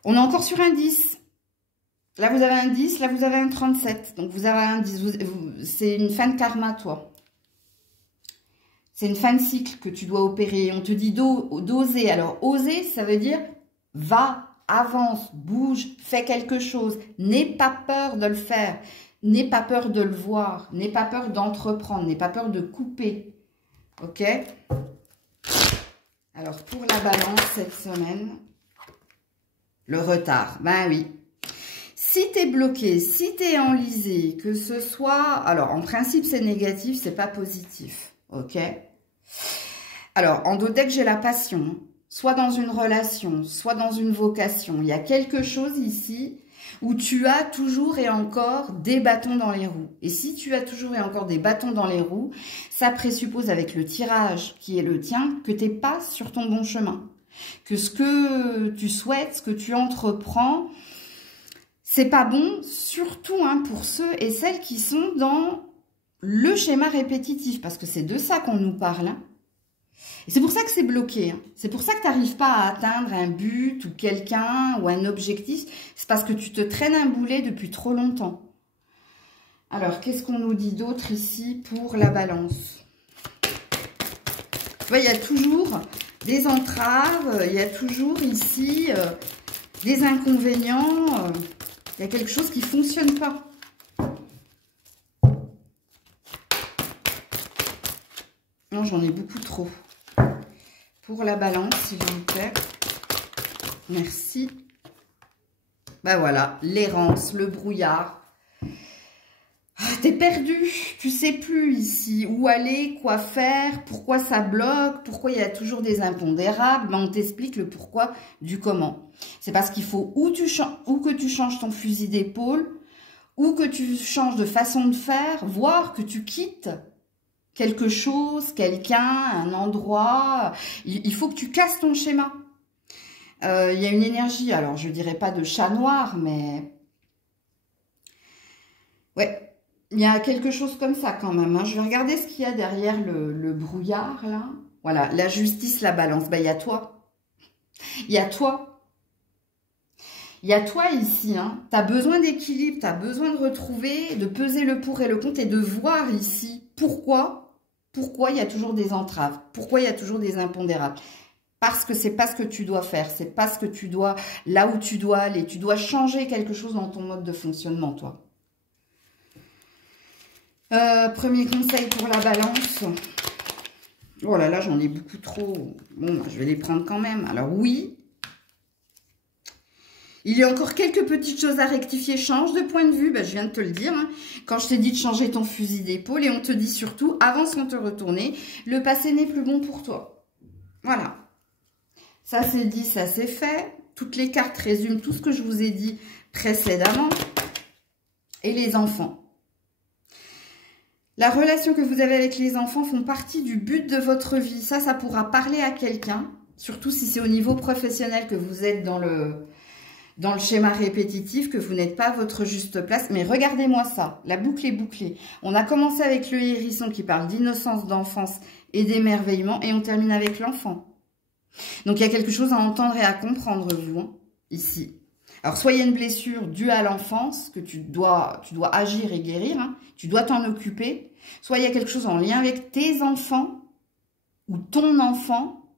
On est encore sur un 10. Là, vous avez un 10, là, vous avez un 37. Donc, vous avez un 10. C'est une fin de karma, toi. C'est une fin de cycle que tu dois opérer. On te dit d'oser. Alors, oser, ça veut dire va, avance, bouge, fais quelque chose. N'aie pas peur de le faire. N'aie pas peur de le voir, n'aie pas peur d'entreprendre, n'aie pas peur de couper. Ok? Alors, pour la balance cette semaine, le retard. Ben oui. Si tu es bloqué, si tu es enlisé, que ce soit... Alors, en principe, c'est négatif, c'est pas positif. Ok? Alors, en dodeck, j'ai la passion. Soit dans une relation, soit dans une vocation. Il y a quelque chose ici... où tu as toujours et encore des bâtons dans les roues. Et si tu as toujours et encore des bâtons dans les roues, ça présuppose avec le tirage qui est le tien, que tu n'es pas sur ton bon chemin. Que ce que tu souhaites, ce que tu entreprends, c'est pas bon, surtout hein, pour ceux et celles qui sont dans le schéma répétitif, parce que c'est de ça qu'on nous parle. Hein. Et c'est pour ça que c'est bloqué. Hein. C'est pour ça que tu n'arrives pas à atteindre un but ou quelqu'un ou un objectif. C'est parce que tu te traînes un boulet depuis trop longtemps. Alors, qu'est-ce qu'on nous dit d'autre ici pour la balance? Tu vois, il y a toujours des entraves, il y a toujours ici des inconvénients. Il y a quelque chose qui ne fonctionne pas. Non, j'en ai beaucoup trop. Pour la balance, s'il vous plaît. Merci. Ben voilà, l'errance, le brouillard. Ah, t'es perdu, tu sais plus ici où aller, quoi faire, pourquoi ça bloque, pourquoi il y a toujours des impondérables. Ben, on t'explique le pourquoi du comment. C'est parce qu'il faut ou que tu changes ton fusil d'épaule, ou que tu changes de façon de faire, voire que tu quittes quelque chose, quelqu'un, un endroit. Il faut que tu casses ton schéma. Il y a une énergie, alors je dirais pas de chat noir, mais... Ouais, il y a quelque chose comme ça quand même. Hein. Je vais regarder ce qu'il y a derrière le brouillard, là. Voilà, la justice, la balance. Ben, il y a toi. Il y a toi. Il y a toi ici. Hein. Tu as besoin d'équilibre, tu as besoin de retrouver, de peser le pour et le contre et de voir ici pourquoi il y a toujours des entraves, pourquoi il y a toujours des impondérables. Parce que c'est pas ce que tu dois faire, c'est pas ce que tu dois, là où tu dois aller. Tu dois changer quelque chose dans ton mode de fonctionnement, toi. Premier conseil pour la balance. Oh là là, j'en ai beaucoup trop. Bon, je vais les prendre quand même. Alors oui, il y a encore quelques petites choses à rectifier. Change de point de vue, ben, je viens de te le dire. Hein. Quand je t'ai dit de changer ton fusil d'épaule, et on te dit surtout, avance sans te retourner, le passé n'est plus bon pour toi. Voilà. Ça c'est dit, ça c'est fait. Toutes les cartes résument tout ce que je vous ai dit précédemment. Et les enfants. La relation que vous avez avec les enfants font partie du but de votre vie. Ça pourra parler à quelqu'un. Surtout si c'est au niveau professionnel que vous êtes dans le schéma répétitif, que vous n'êtes pas à votre juste place. Mais regardez-moi ça, la boucle est bouclée. On a commencé avec le hérisson qui parle d'innocence, d'enfance et d'émerveillement. Et on termine avec l'enfant. Donc, il y a quelque chose à entendre et à comprendre, vous, hein, ici. Alors, soit il y a une blessure due à l'enfance, que tu dois agir et guérir, hein, tu dois t'en occuper. Soit il y a quelque chose en lien avec tes enfants ou ton enfant.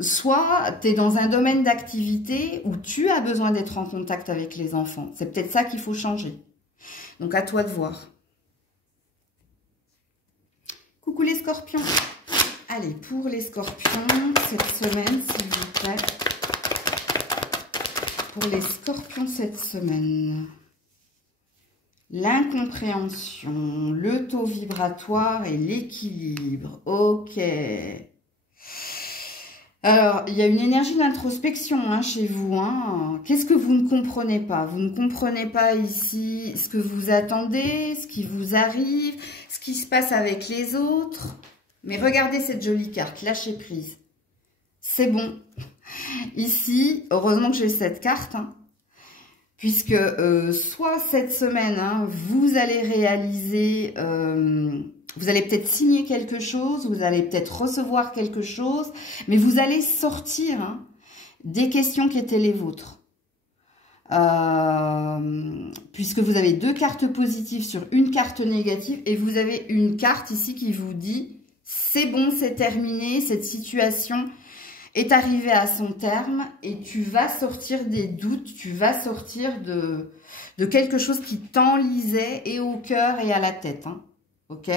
Soit tu es dans un domaine d'activité où tu as besoin d'être en contact avec les enfants. C'est peut-être ça qu'il faut changer. Donc, à toi de voir. Coucou les scorpions. Allez, pour les scorpions, cette semaine, s'il vous plaît. Pour les scorpions cette semaine. L'incompréhension, le taux vibratoire et l'équilibre. Ok. Alors, il y a une énergie d'introspection hein, chez vous. Hein. Qu'est-ce que vous ne comprenez pas? Vous ne comprenez pas ici ce que vous attendez, ce qui vous arrive, ce qui se passe avec les autres. Mais regardez cette jolie carte, lâchez prise. C'est bon. Ici, heureusement que j'ai cette carte, hein, puisque soit cette semaine, hein, vous allez réaliser, vous allez peut-être signer quelque chose, vous allez peut-être recevoir quelque chose, mais vous allez sortir hein, des questions qui étaient les vôtres. Puisque vous avez deux cartes positives sur une carte négative, et vous avez une carte ici qui vous dit... C'est bon, c'est terminé, cette situation est arrivée à son terme et tu vas sortir des doutes, tu vas sortir de quelque chose qui t'enlisait et au cœur et à la tête. Hein. Ok?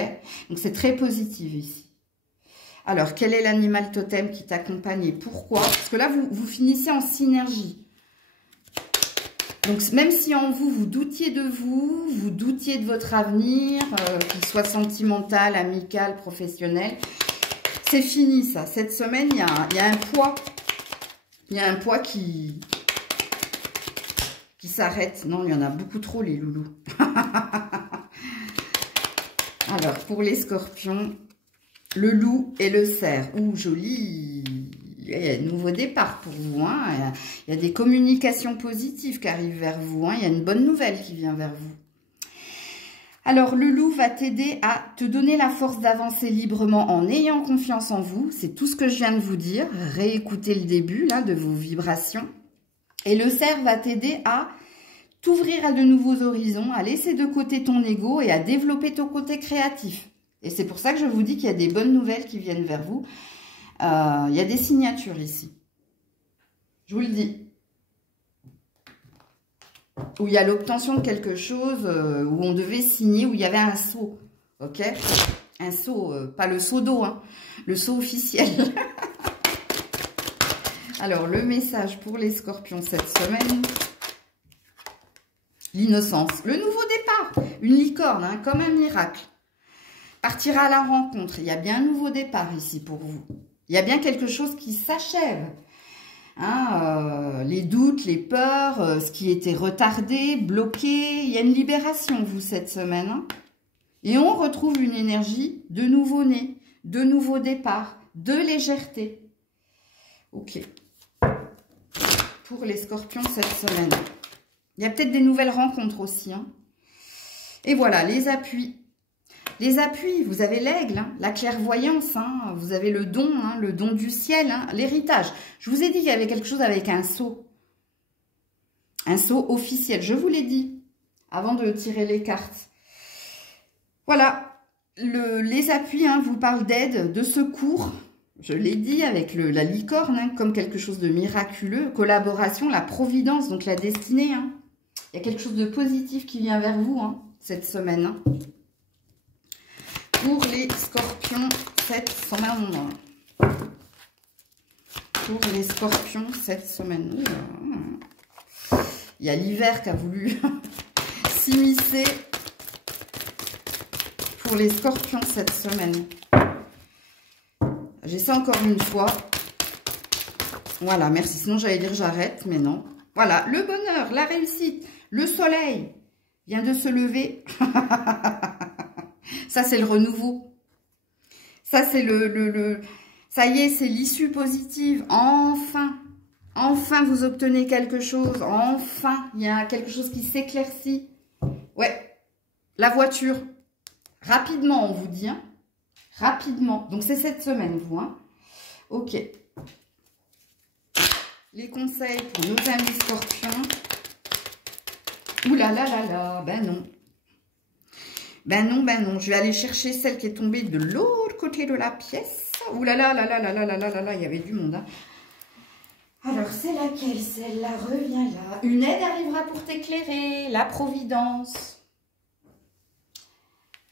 Donc, c'est très positif ici. Alors, quel est l'animal totem qui t'accompagne et pourquoi? Parce que là, vous finissez en synergie. Donc, même si en vous, vous doutiez de vous, vous doutiez de votre avenir, qu'il soit sentimental, amical, professionnel, c'est fini ça. Cette semaine, il y a un poids. Il y a un poids qui s'arrête. Non, il y en a beaucoup trop, les loulous. Alors, pour les scorpions, le loup et le cerf. Ouh, joli. Il y a un nouveau départ pour vous. Hein. Il y a des communications positives qui arrivent vers vous. Hein. Il y a une bonne nouvelle qui vient vers vous. Alors, le loup va t'aider à te donner la force d'avancer librement en ayant confiance en vous. C'est tout ce que je viens de vous dire. Réécoutez le début là, de vos vibrations. Et le cerf va t'aider à t'ouvrir à de nouveaux horizons, à laisser de côté ton ego et à développer ton côté créatif. Et c'est pour ça que je vous dis qu'il y a des bonnes nouvelles qui viennent vers vous. Il y a des signatures ici. Je vous le dis. Où il y a l'obtention de quelque chose, où on devait signer, où il y avait un sceau. Ok? Un sceau, pas le seau d'eau, hein, le sceau officiel. Alors, le message pour les scorpions cette semaine. L'innocence. Le nouveau départ. Une licorne, hein, comme un miracle. Partira à la rencontre. Il y a bien un nouveau départ ici pour vous. Il y a bien quelque chose qui s'achève. Hein, les doutes, les peurs, ce qui était retardé, bloqué. Il y a une libération, vous, cette semaine. Hein. Et on retrouve une énergie de nouveau-né, de nouveau départ, de légèreté. Ok. Pour les scorpions cette semaine. Il y a peut-être des nouvelles rencontres aussi. Hein. Et voilà, les appuis. Les appuis, vous avez l'aigle, hein, la clairvoyance, hein, vous avez le don du ciel, hein, l'héritage. Je vous ai dit qu'il y avait quelque chose avec un sceau. Un sceau officiel, je vous l'ai dit, avant de tirer les cartes. Voilà, les appuis hein, vous parlent d'aide, de secours. Je l'ai dit avec la licorne, hein, comme quelque chose de miraculeux. Collaboration, la providence, donc la destinée. Hein. Il y a quelque chose de positif qui vient vers vous hein, cette semaine. Hein. Pour les scorpions, cette semaine. Pour les scorpions, cette semaine. Il y a l'hiver qui a voulu s'immiscer. Pour les scorpions, cette semaine. J'essaie encore une fois. Voilà, merci. Sinon, j'allais dire j'arrête, mais non. Voilà, le bonheur, la réussite, le soleil vient de se lever. Ça, c'est le renouveau. Ça, c'est ça y est, c'est l'issue positive. Enfin, enfin, vous obtenez quelque chose. Enfin, il y a quelque chose qui s'éclaircit. Ouais, la voiture. Rapidement, on vous dit. Hein. Rapidement. Donc, c'est cette semaine, vous. Hein. Ok. Les conseils pour nos amis scorpions. Ouh là là là là. Ben non. Ben non, ben non. Je vais aller chercher celle qui est tombée de l'autre côté de la pièce. Ouh là là là là là là là là là là. Il y avait du monde. Hein. Alors, c'est laquelle? Celle-là, reviens là. Une aide arrivera pour t'éclairer. La providence.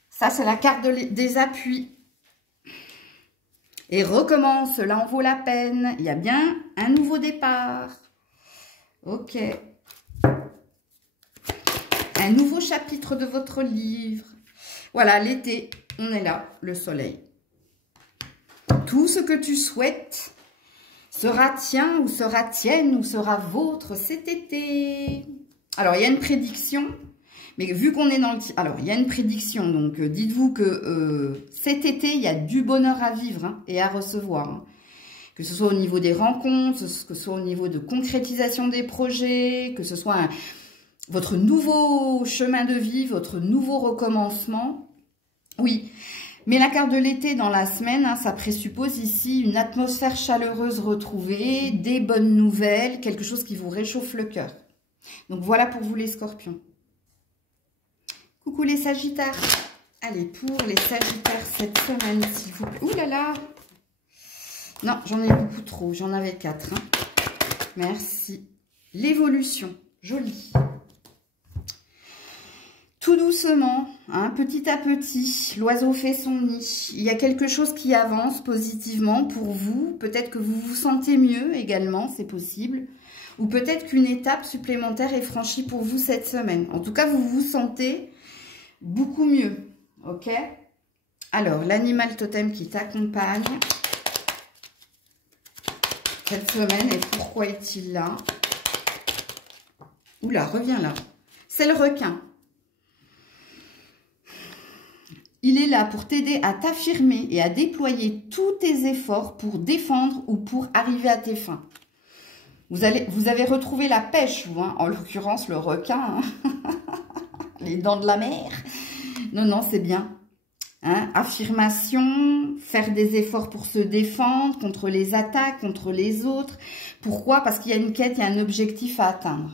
Ça, c'est la carte des appuis. Et recommence, là en vaut la peine. Il y a bien un nouveau départ. Ok. Un nouveau chapitre de votre livre. Voilà, l'été, on est là, le soleil. Tout ce que tu souhaites sera tien ou sera tienne ou sera vôtre cet été. Alors, il y a une prédiction. Mais vu qu'on est dans le... Alors, il y a une prédiction, donc dites-vous que cet été, il y a du bonheur à vivre hein, et à recevoir. Hein. Que ce soit au niveau des rencontres, que ce soit au niveau de concrétisation des projets, que ce soit votre nouveau chemin de vie, votre nouveau recommencement. Oui, mais la carte de l'été dans la semaine, hein, ça présuppose ici une atmosphère chaleureuse retrouvée, des bonnes nouvelles, quelque chose qui vous réchauffe le cœur. Donc, voilà pour vous les scorpions. Coucou les sagittaires. Allez, pour les sagittaires cette semaine, s'il vous plaît. Ouh là là. Non, j'en ai beaucoup trop. J'en avais 4. Hein. Merci. L'évolution. Joli. Tout doucement, hein, petit à petit, l'oiseau fait son nid. Il y a quelque chose qui avance positivement pour vous. Peut-être que vous vous sentez mieux également, c'est possible. Ou peut-être qu'une étape supplémentaire est franchie pour vous cette semaine. En tout cas, vous vous sentez... beaucoup mieux, ok? Alors, l'animal totem qui t'accompagne cette semaine, et pourquoi est-il là? Oula, reviens là. C'est le requin. Il est là pour t'aider à t'affirmer et à déployer tous tes efforts pour défendre ou pour arriver à tes fins. Vous avez retrouvé la pêche, vous, hein? En l'occurrence, le requin, hein? Les dents de la mer. Non, non, c'est bien. Hein? Affirmation, faire des efforts pour se défendre contre les attaques, contre les autres. Pourquoi? Parce qu'il y a une quête, il y a un objectif à atteindre.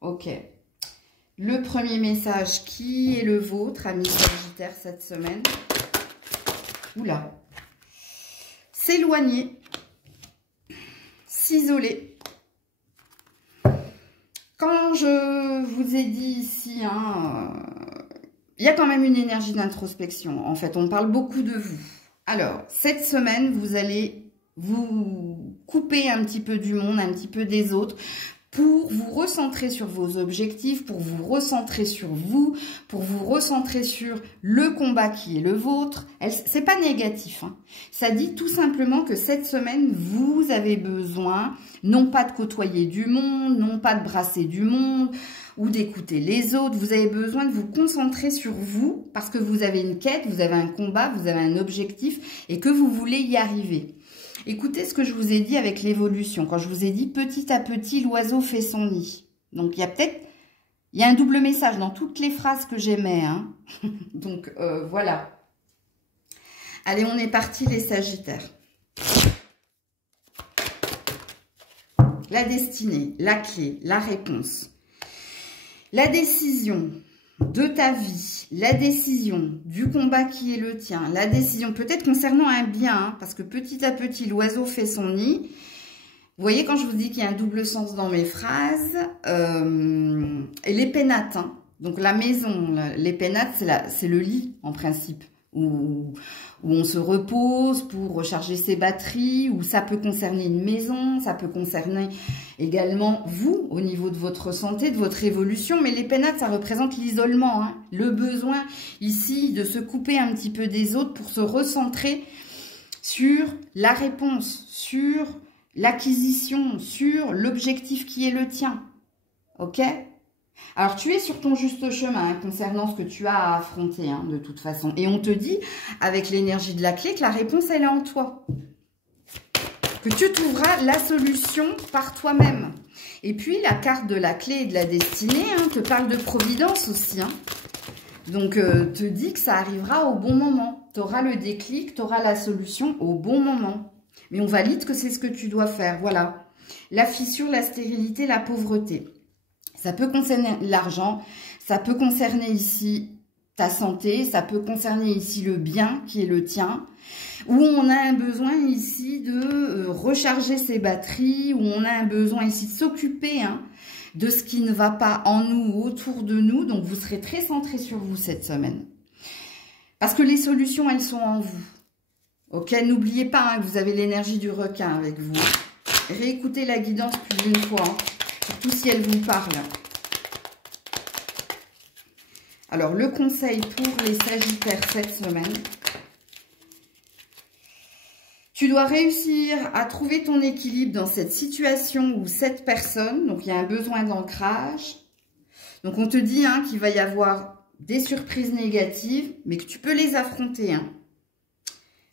Ok. Le premier message, qui est le vôtre, amis sagittaires, cette semaine? Oula. S'éloigner. S'isoler. Quand je vous ai dit ici, hein, il y a quand même une énergie d'introspection. En fait, on parle beaucoup de vous. Alors, cette semaine, vous allez vous couper un petit peu du monde, un petit peu des autres, pour vous recentrer sur vos objectifs, pour vous recentrer sur vous, pour vous recentrer sur le combat qui est le vôtre. C'est pas négatif, hein. Ça dit tout simplement que cette semaine, vous avez besoin, non pas de côtoyer du monde, non pas de brasser du monde, ou d'écouter les autres. Vous avez besoin de vous concentrer sur vous, parce que vous avez une quête, vous avez un combat, vous avez un objectif, et que vous voulez y arriver. Écoutez ce que je vous ai dit avec l'évolution. Quand je vous ai dit petit à petit, l'oiseau fait son nid. Donc, il y a un double message dans toutes les phrases que j'aimais, hein. Donc, voilà. Allez, on est parti les Sagittaires. La destinée, la clé, la réponse. La décision de ta vie, la décision du combat qui est le tien, la décision peut-être concernant un bien, hein, parce que petit à petit, l'oiseau fait son nid. Vous voyez, quand je vous dis qu'il y a un double sens dans mes phrases, et les pénates, hein, donc la maison, les pénates, c'est le lit en principe, où on se repose pour recharger ses batteries, ou ça peut concerner une maison, ça peut concerner également vous, au niveau de votre santé, de votre évolution, mais les pénates, ça représente l'isolement, hein, le besoin ici de se couper un petit peu des autres pour se recentrer sur la réponse, sur l'acquisition, sur l'objectif qui est le tien, ok ? Alors, tu es sur ton juste chemin, hein, concernant ce que tu as à affronter, hein, de toute façon. Et on te dit, avec l'énergie de la clé, que la réponse, elle est en toi. Que tu trouveras la solution par toi-même. Et puis, la carte de la clé et de la destinée, hein, te parle de providence aussi. Hein. Donc, te dit que ça arrivera au bon moment. Tu auras le déclic, tu auras la solution au bon moment. Mais on valide que c'est ce que tu dois faire. Voilà. La fissure, la stérilité, la pauvreté. Ça peut concerner l'argent, ça peut concerner ici ta santé, ça peut concerner ici le bien qui est le tien, où on a un besoin ici de recharger ses batteries, où on a un besoin ici de s'occuper, hein, de ce qui ne va pas en nous ou autour de nous. Donc, vous serez très centré sur vous cette semaine. Parce que les solutions, elles sont en vous. Ok, n'oubliez pas, hein, que vous avez l'énergie du requin avec vous. Réécoutez la guidance plus d'une fois, hein. Surtout si elle vous parle. Alors, le conseil pour les Sagittaires cette semaine. Tu dois réussir à trouver ton équilibre dans cette situation ou cette personne. Donc, il y a un besoin d'ancrage. Donc, on te dit, hein, qu'il va y avoir des surprises négatives, mais que tu peux les affronter, hein.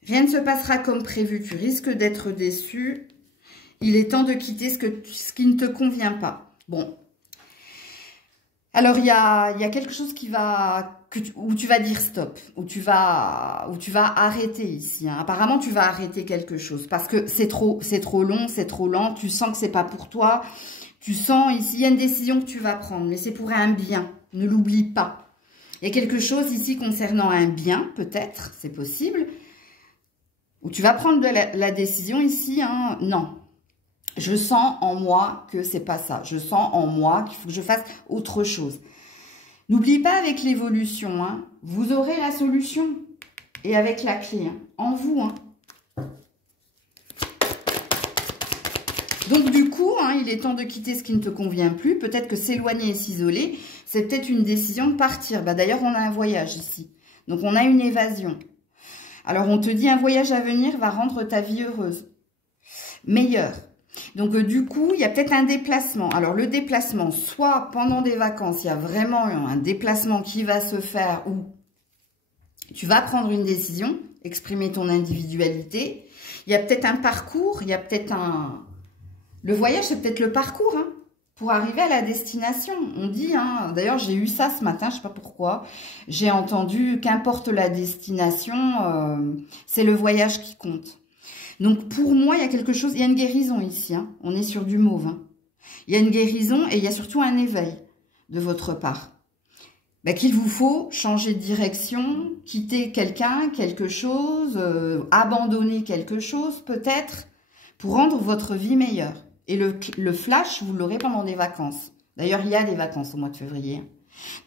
Rien ne se passera comme prévu. Tu risques d'être déçu. Il est temps de quitter ce qui ne te convient pas. Bon. Alors, il y a quelque chose où tu vas dire stop, où tu vas arrêter ici, hein. Apparemment, tu vas arrêter quelque chose parce que c'est trop long, c'est trop lent. Tu sens que c'est pas pour toi. Tu sens ici, il y a une décision que tu vas prendre, mais c'est pour un bien. Ne l'oublie pas. Il y a quelque chose ici concernant un bien, peut-être, c'est possible, où tu vas prendre la décision ici, hein. Non. Je sens en moi que c'est pas ça. Je sens en moi qu'il faut que je fasse autre chose. N'oubliez pas avec l'évolution, hein, vous aurez la solution. Et avec la clé, hein, en vous. Hein. Donc du coup, hein, il est temps de quitter ce qui ne te convient plus. Peut-être que s'éloigner et s'isoler, c'est peut-être une décision de partir. Bah, d'ailleurs, on a un voyage ici. Donc on a une évasion. Alors on te dit un voyage à venir va rendre ta vie heureuse. Meilleure. Donc, du coup, il y a peut-être un déplacement. Alors, le déplacement, soit pendant des vacances, il y a vraiment un déplacement qui va se faire où tu vas prendre une décision, exprimer ton individualité. Il y a peut-être un parcours, il y a peut-être un... Le voyage, c'est peut-être le parcours, hein, pour arriver à la destination. On dit, hein, d'ailleurs, j'ai eu ça ce matin, je ne sais pas pourquoi. J'ai entendu qu'importe la destination, c'est le voyage qui compte. Donc, pour moi, il y a quelque chose, il y a une guérison ici. Hein. On est sur du mauve. Hein. Il y a une guérison et il y a surtout un éveil de votre part. Ben, qu'il vous faut changer de direction, quitter quelqu'un, quelque chose, abandonner quelque chose peut-être, pour rendre votre vie meilleure. Et le flash, vous l'aurez pendant des vacances. D'ailleurs, il y a des vacances au mois de février.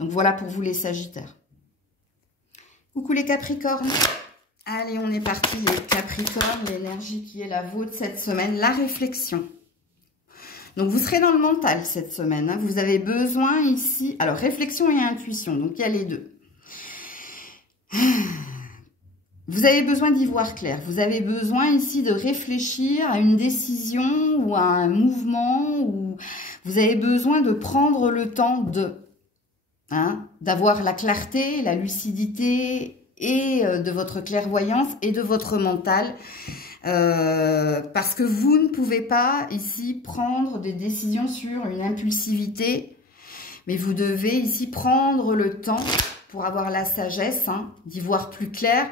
Donc, voilà pour vous les Sagittaires. Coucou les Capricornes. Allez, on est parti les Capricornes, l'énergie qui est la vôtre cette semaine, la réflexion. Donc, vous serez dans le mental cette semaine. Hein. Vous avez besoin ici... Alors, réflexion et intuition. Donc, il y a les deux. Vous avez besoin d'y voir clair. Vous avez besoin ici de réfléchir à une décision ou à un mouvement. Ou vous avez besoin de prendre le temps de... Hein, d'avoir la clarté, la lucidité et de votre clairvoyance et de votre mental. Parce que vous ne pouvez pas ici prendre des décisions sur une impulsivité, mais vous devez ici prendre le temps pour avoir la sagesse, hein, d'y voir plus clair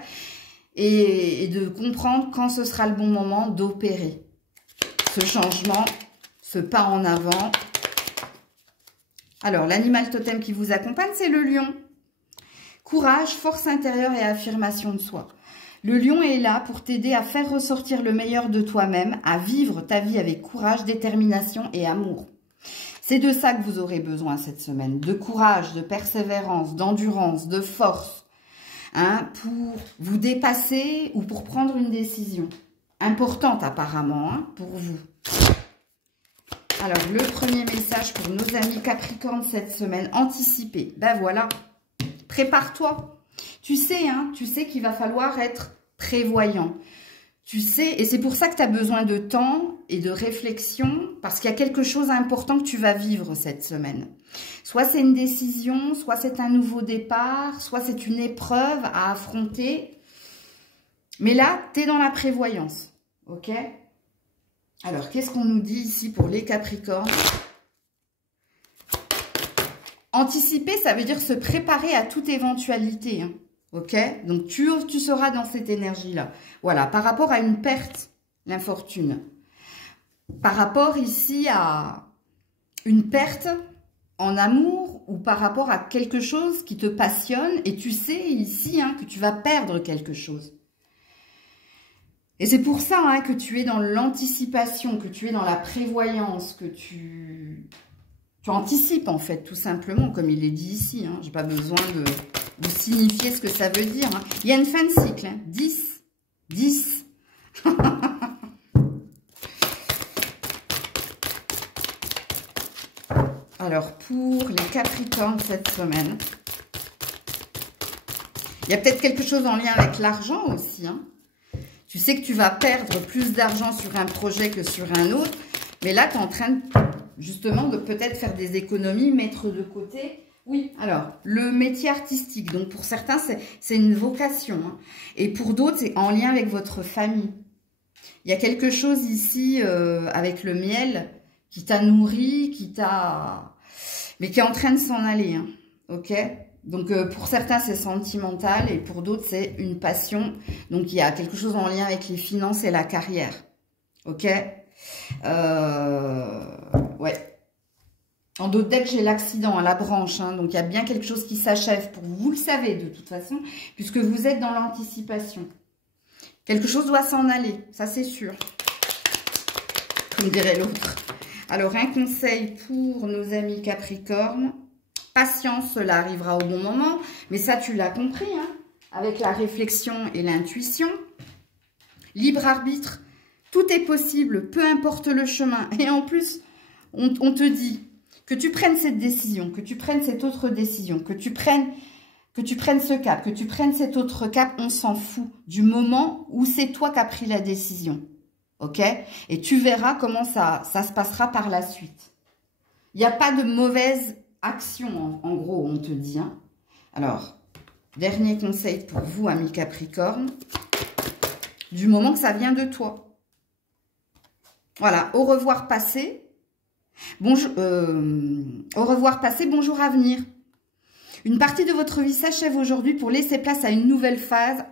et de comprendre quand ce sera le bon moment d'opérer ce changement, ce pas en avant. Alors, l'animal totem qui vous accompagne, c'est le lion. Courage, force intérieure et affirmation de soi. Le lion est là pour t'aider à faire ressortir le meilleur de toi-même, à vivre ta vie avec courage, détermination et amour. C'est de ça que vous aurez besoin cette semaine. De courage, de persévérance, d'endurance, de force. Hein, pour vous dépasser ou pour prendre une décision. Importante apparemment, hein, pour vous. Alors, le premier message pour nos amis Capricorne cette semaine. Anticiper. Ben voilà. Prépare-toi. Tu sais, hein, tu sais qu'il va falloir être prévoyant. Tu sais, et c'est pour ça que tu as besoin de temps et de réflexion, parce qu'il y a quelque chose d'important que tu vas vivre cette semaine. Soit c'est une décision, soit c'est un nouveau départ, soit c'est une épreuve à affronter. Mais là, tu es dans la prévoyance. Ok ? Alors, qu'est-ce qu'on nous dit ici pour les Capricornes? Anticiper, ça veut dire se préparer à toute éventualité. Hein. Ok? Donc, tu seras dans cette énergie-là. Voilà, par rapport à une perte, l'infortune. Par rapport ici à une perte en amour ou par rapport à quelque chose qui te passionne et tu sais ici hein, que tu vas perdre quelque chose. Et c'est pour ça hein, que tu es dans l'anticipation, que tu es dans la prévoyance, que tu anticipes en fait, tout simplement, comme il est dit ici. Hein. Je n'ai pas besoin de vous signifier ce que ça veut dire. Hein. Il y a une fin de cycle. Hein. 10. 10. Alors, pour les Capricornes cette semaine, il y a peut-être quelque chose en lien avec l'argent aussi. Hein. Tu sais que tu vas perdre plus d'argent sur un projet que sur un autre. Mais là, tu es en train, justement, de peut-être faire des économies, mettre de côté. Oui, alors, le métier artistique. Donc, pour certains, c'est une vocation. Hein. Et pour d'autres, c'est en lien avec votre famille. Il y a quelque chose ici avec le miel qui t'a nourri, mais qui est en train de s'en aller. Hein. Ok ? Donc, pour certains, c'est sentimental et pour d'autres, c'est une passion. Donc, il y a quelque chose en lien avec les finances et la carrière. Ok ? Ouais. En d'autres decks, j'ai l'accident à la branche. Hein, donc, il y a bien quelque chose qui s'achève pour vous. Vous le savez de toute façon, puisque vous êtes dans l'anticipation. Quelque chose doit s'en aller, ça c'est sûr. Comme dirait l'autre. Alors, un conseil pour nos amis Capricornes. Patience, cela arrivera au bon moment. Mais ça, tu l'as compris, hein, avec la réflexion et l'intuition. Libre arbitre, tout est possible, peu importe le chemin. Et en plus, on te dit que tu prennes cette décision, que tu prennes cette autre décision, que tu prennes ce cap, que tu prennes cet autre cap, on s'en fout du moment où c'est toi qui as pris la décision. Ok? Et tu verras comment ça se passera par la suite. Il n'y a pas de mauvaise action, en gros, on te dit. Hein. Alors, dernier conseil pour vous, amis Capricorne. Du moment que ça vient de toi. Voilà, au revoir passé. Bonjour, au revoir passé, bonjour à venir. Une partie de votre vie s'achève aujourd'hui pour laisser place à une nouvelle phase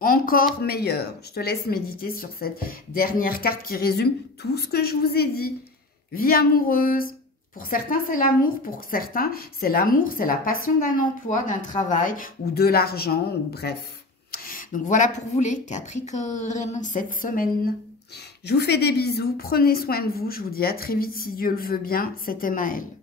encore meilleure. Je te laisse méditer sur cette dernière carte qui résume tout ce que je vous ai dit. Vie amoureuse. Pour certains, c'est l'amour. Pour certains, c'est l'amour, c'est la passion d'un emploi, d'un travail ou de l'argent ou bref. Donc voilà pour vous les Capricornes cette semaine. Je vous fais des bisous. Prenez soin de vous. Je vous dis à très vite si Dieu le veut bien. C'était Maëlle.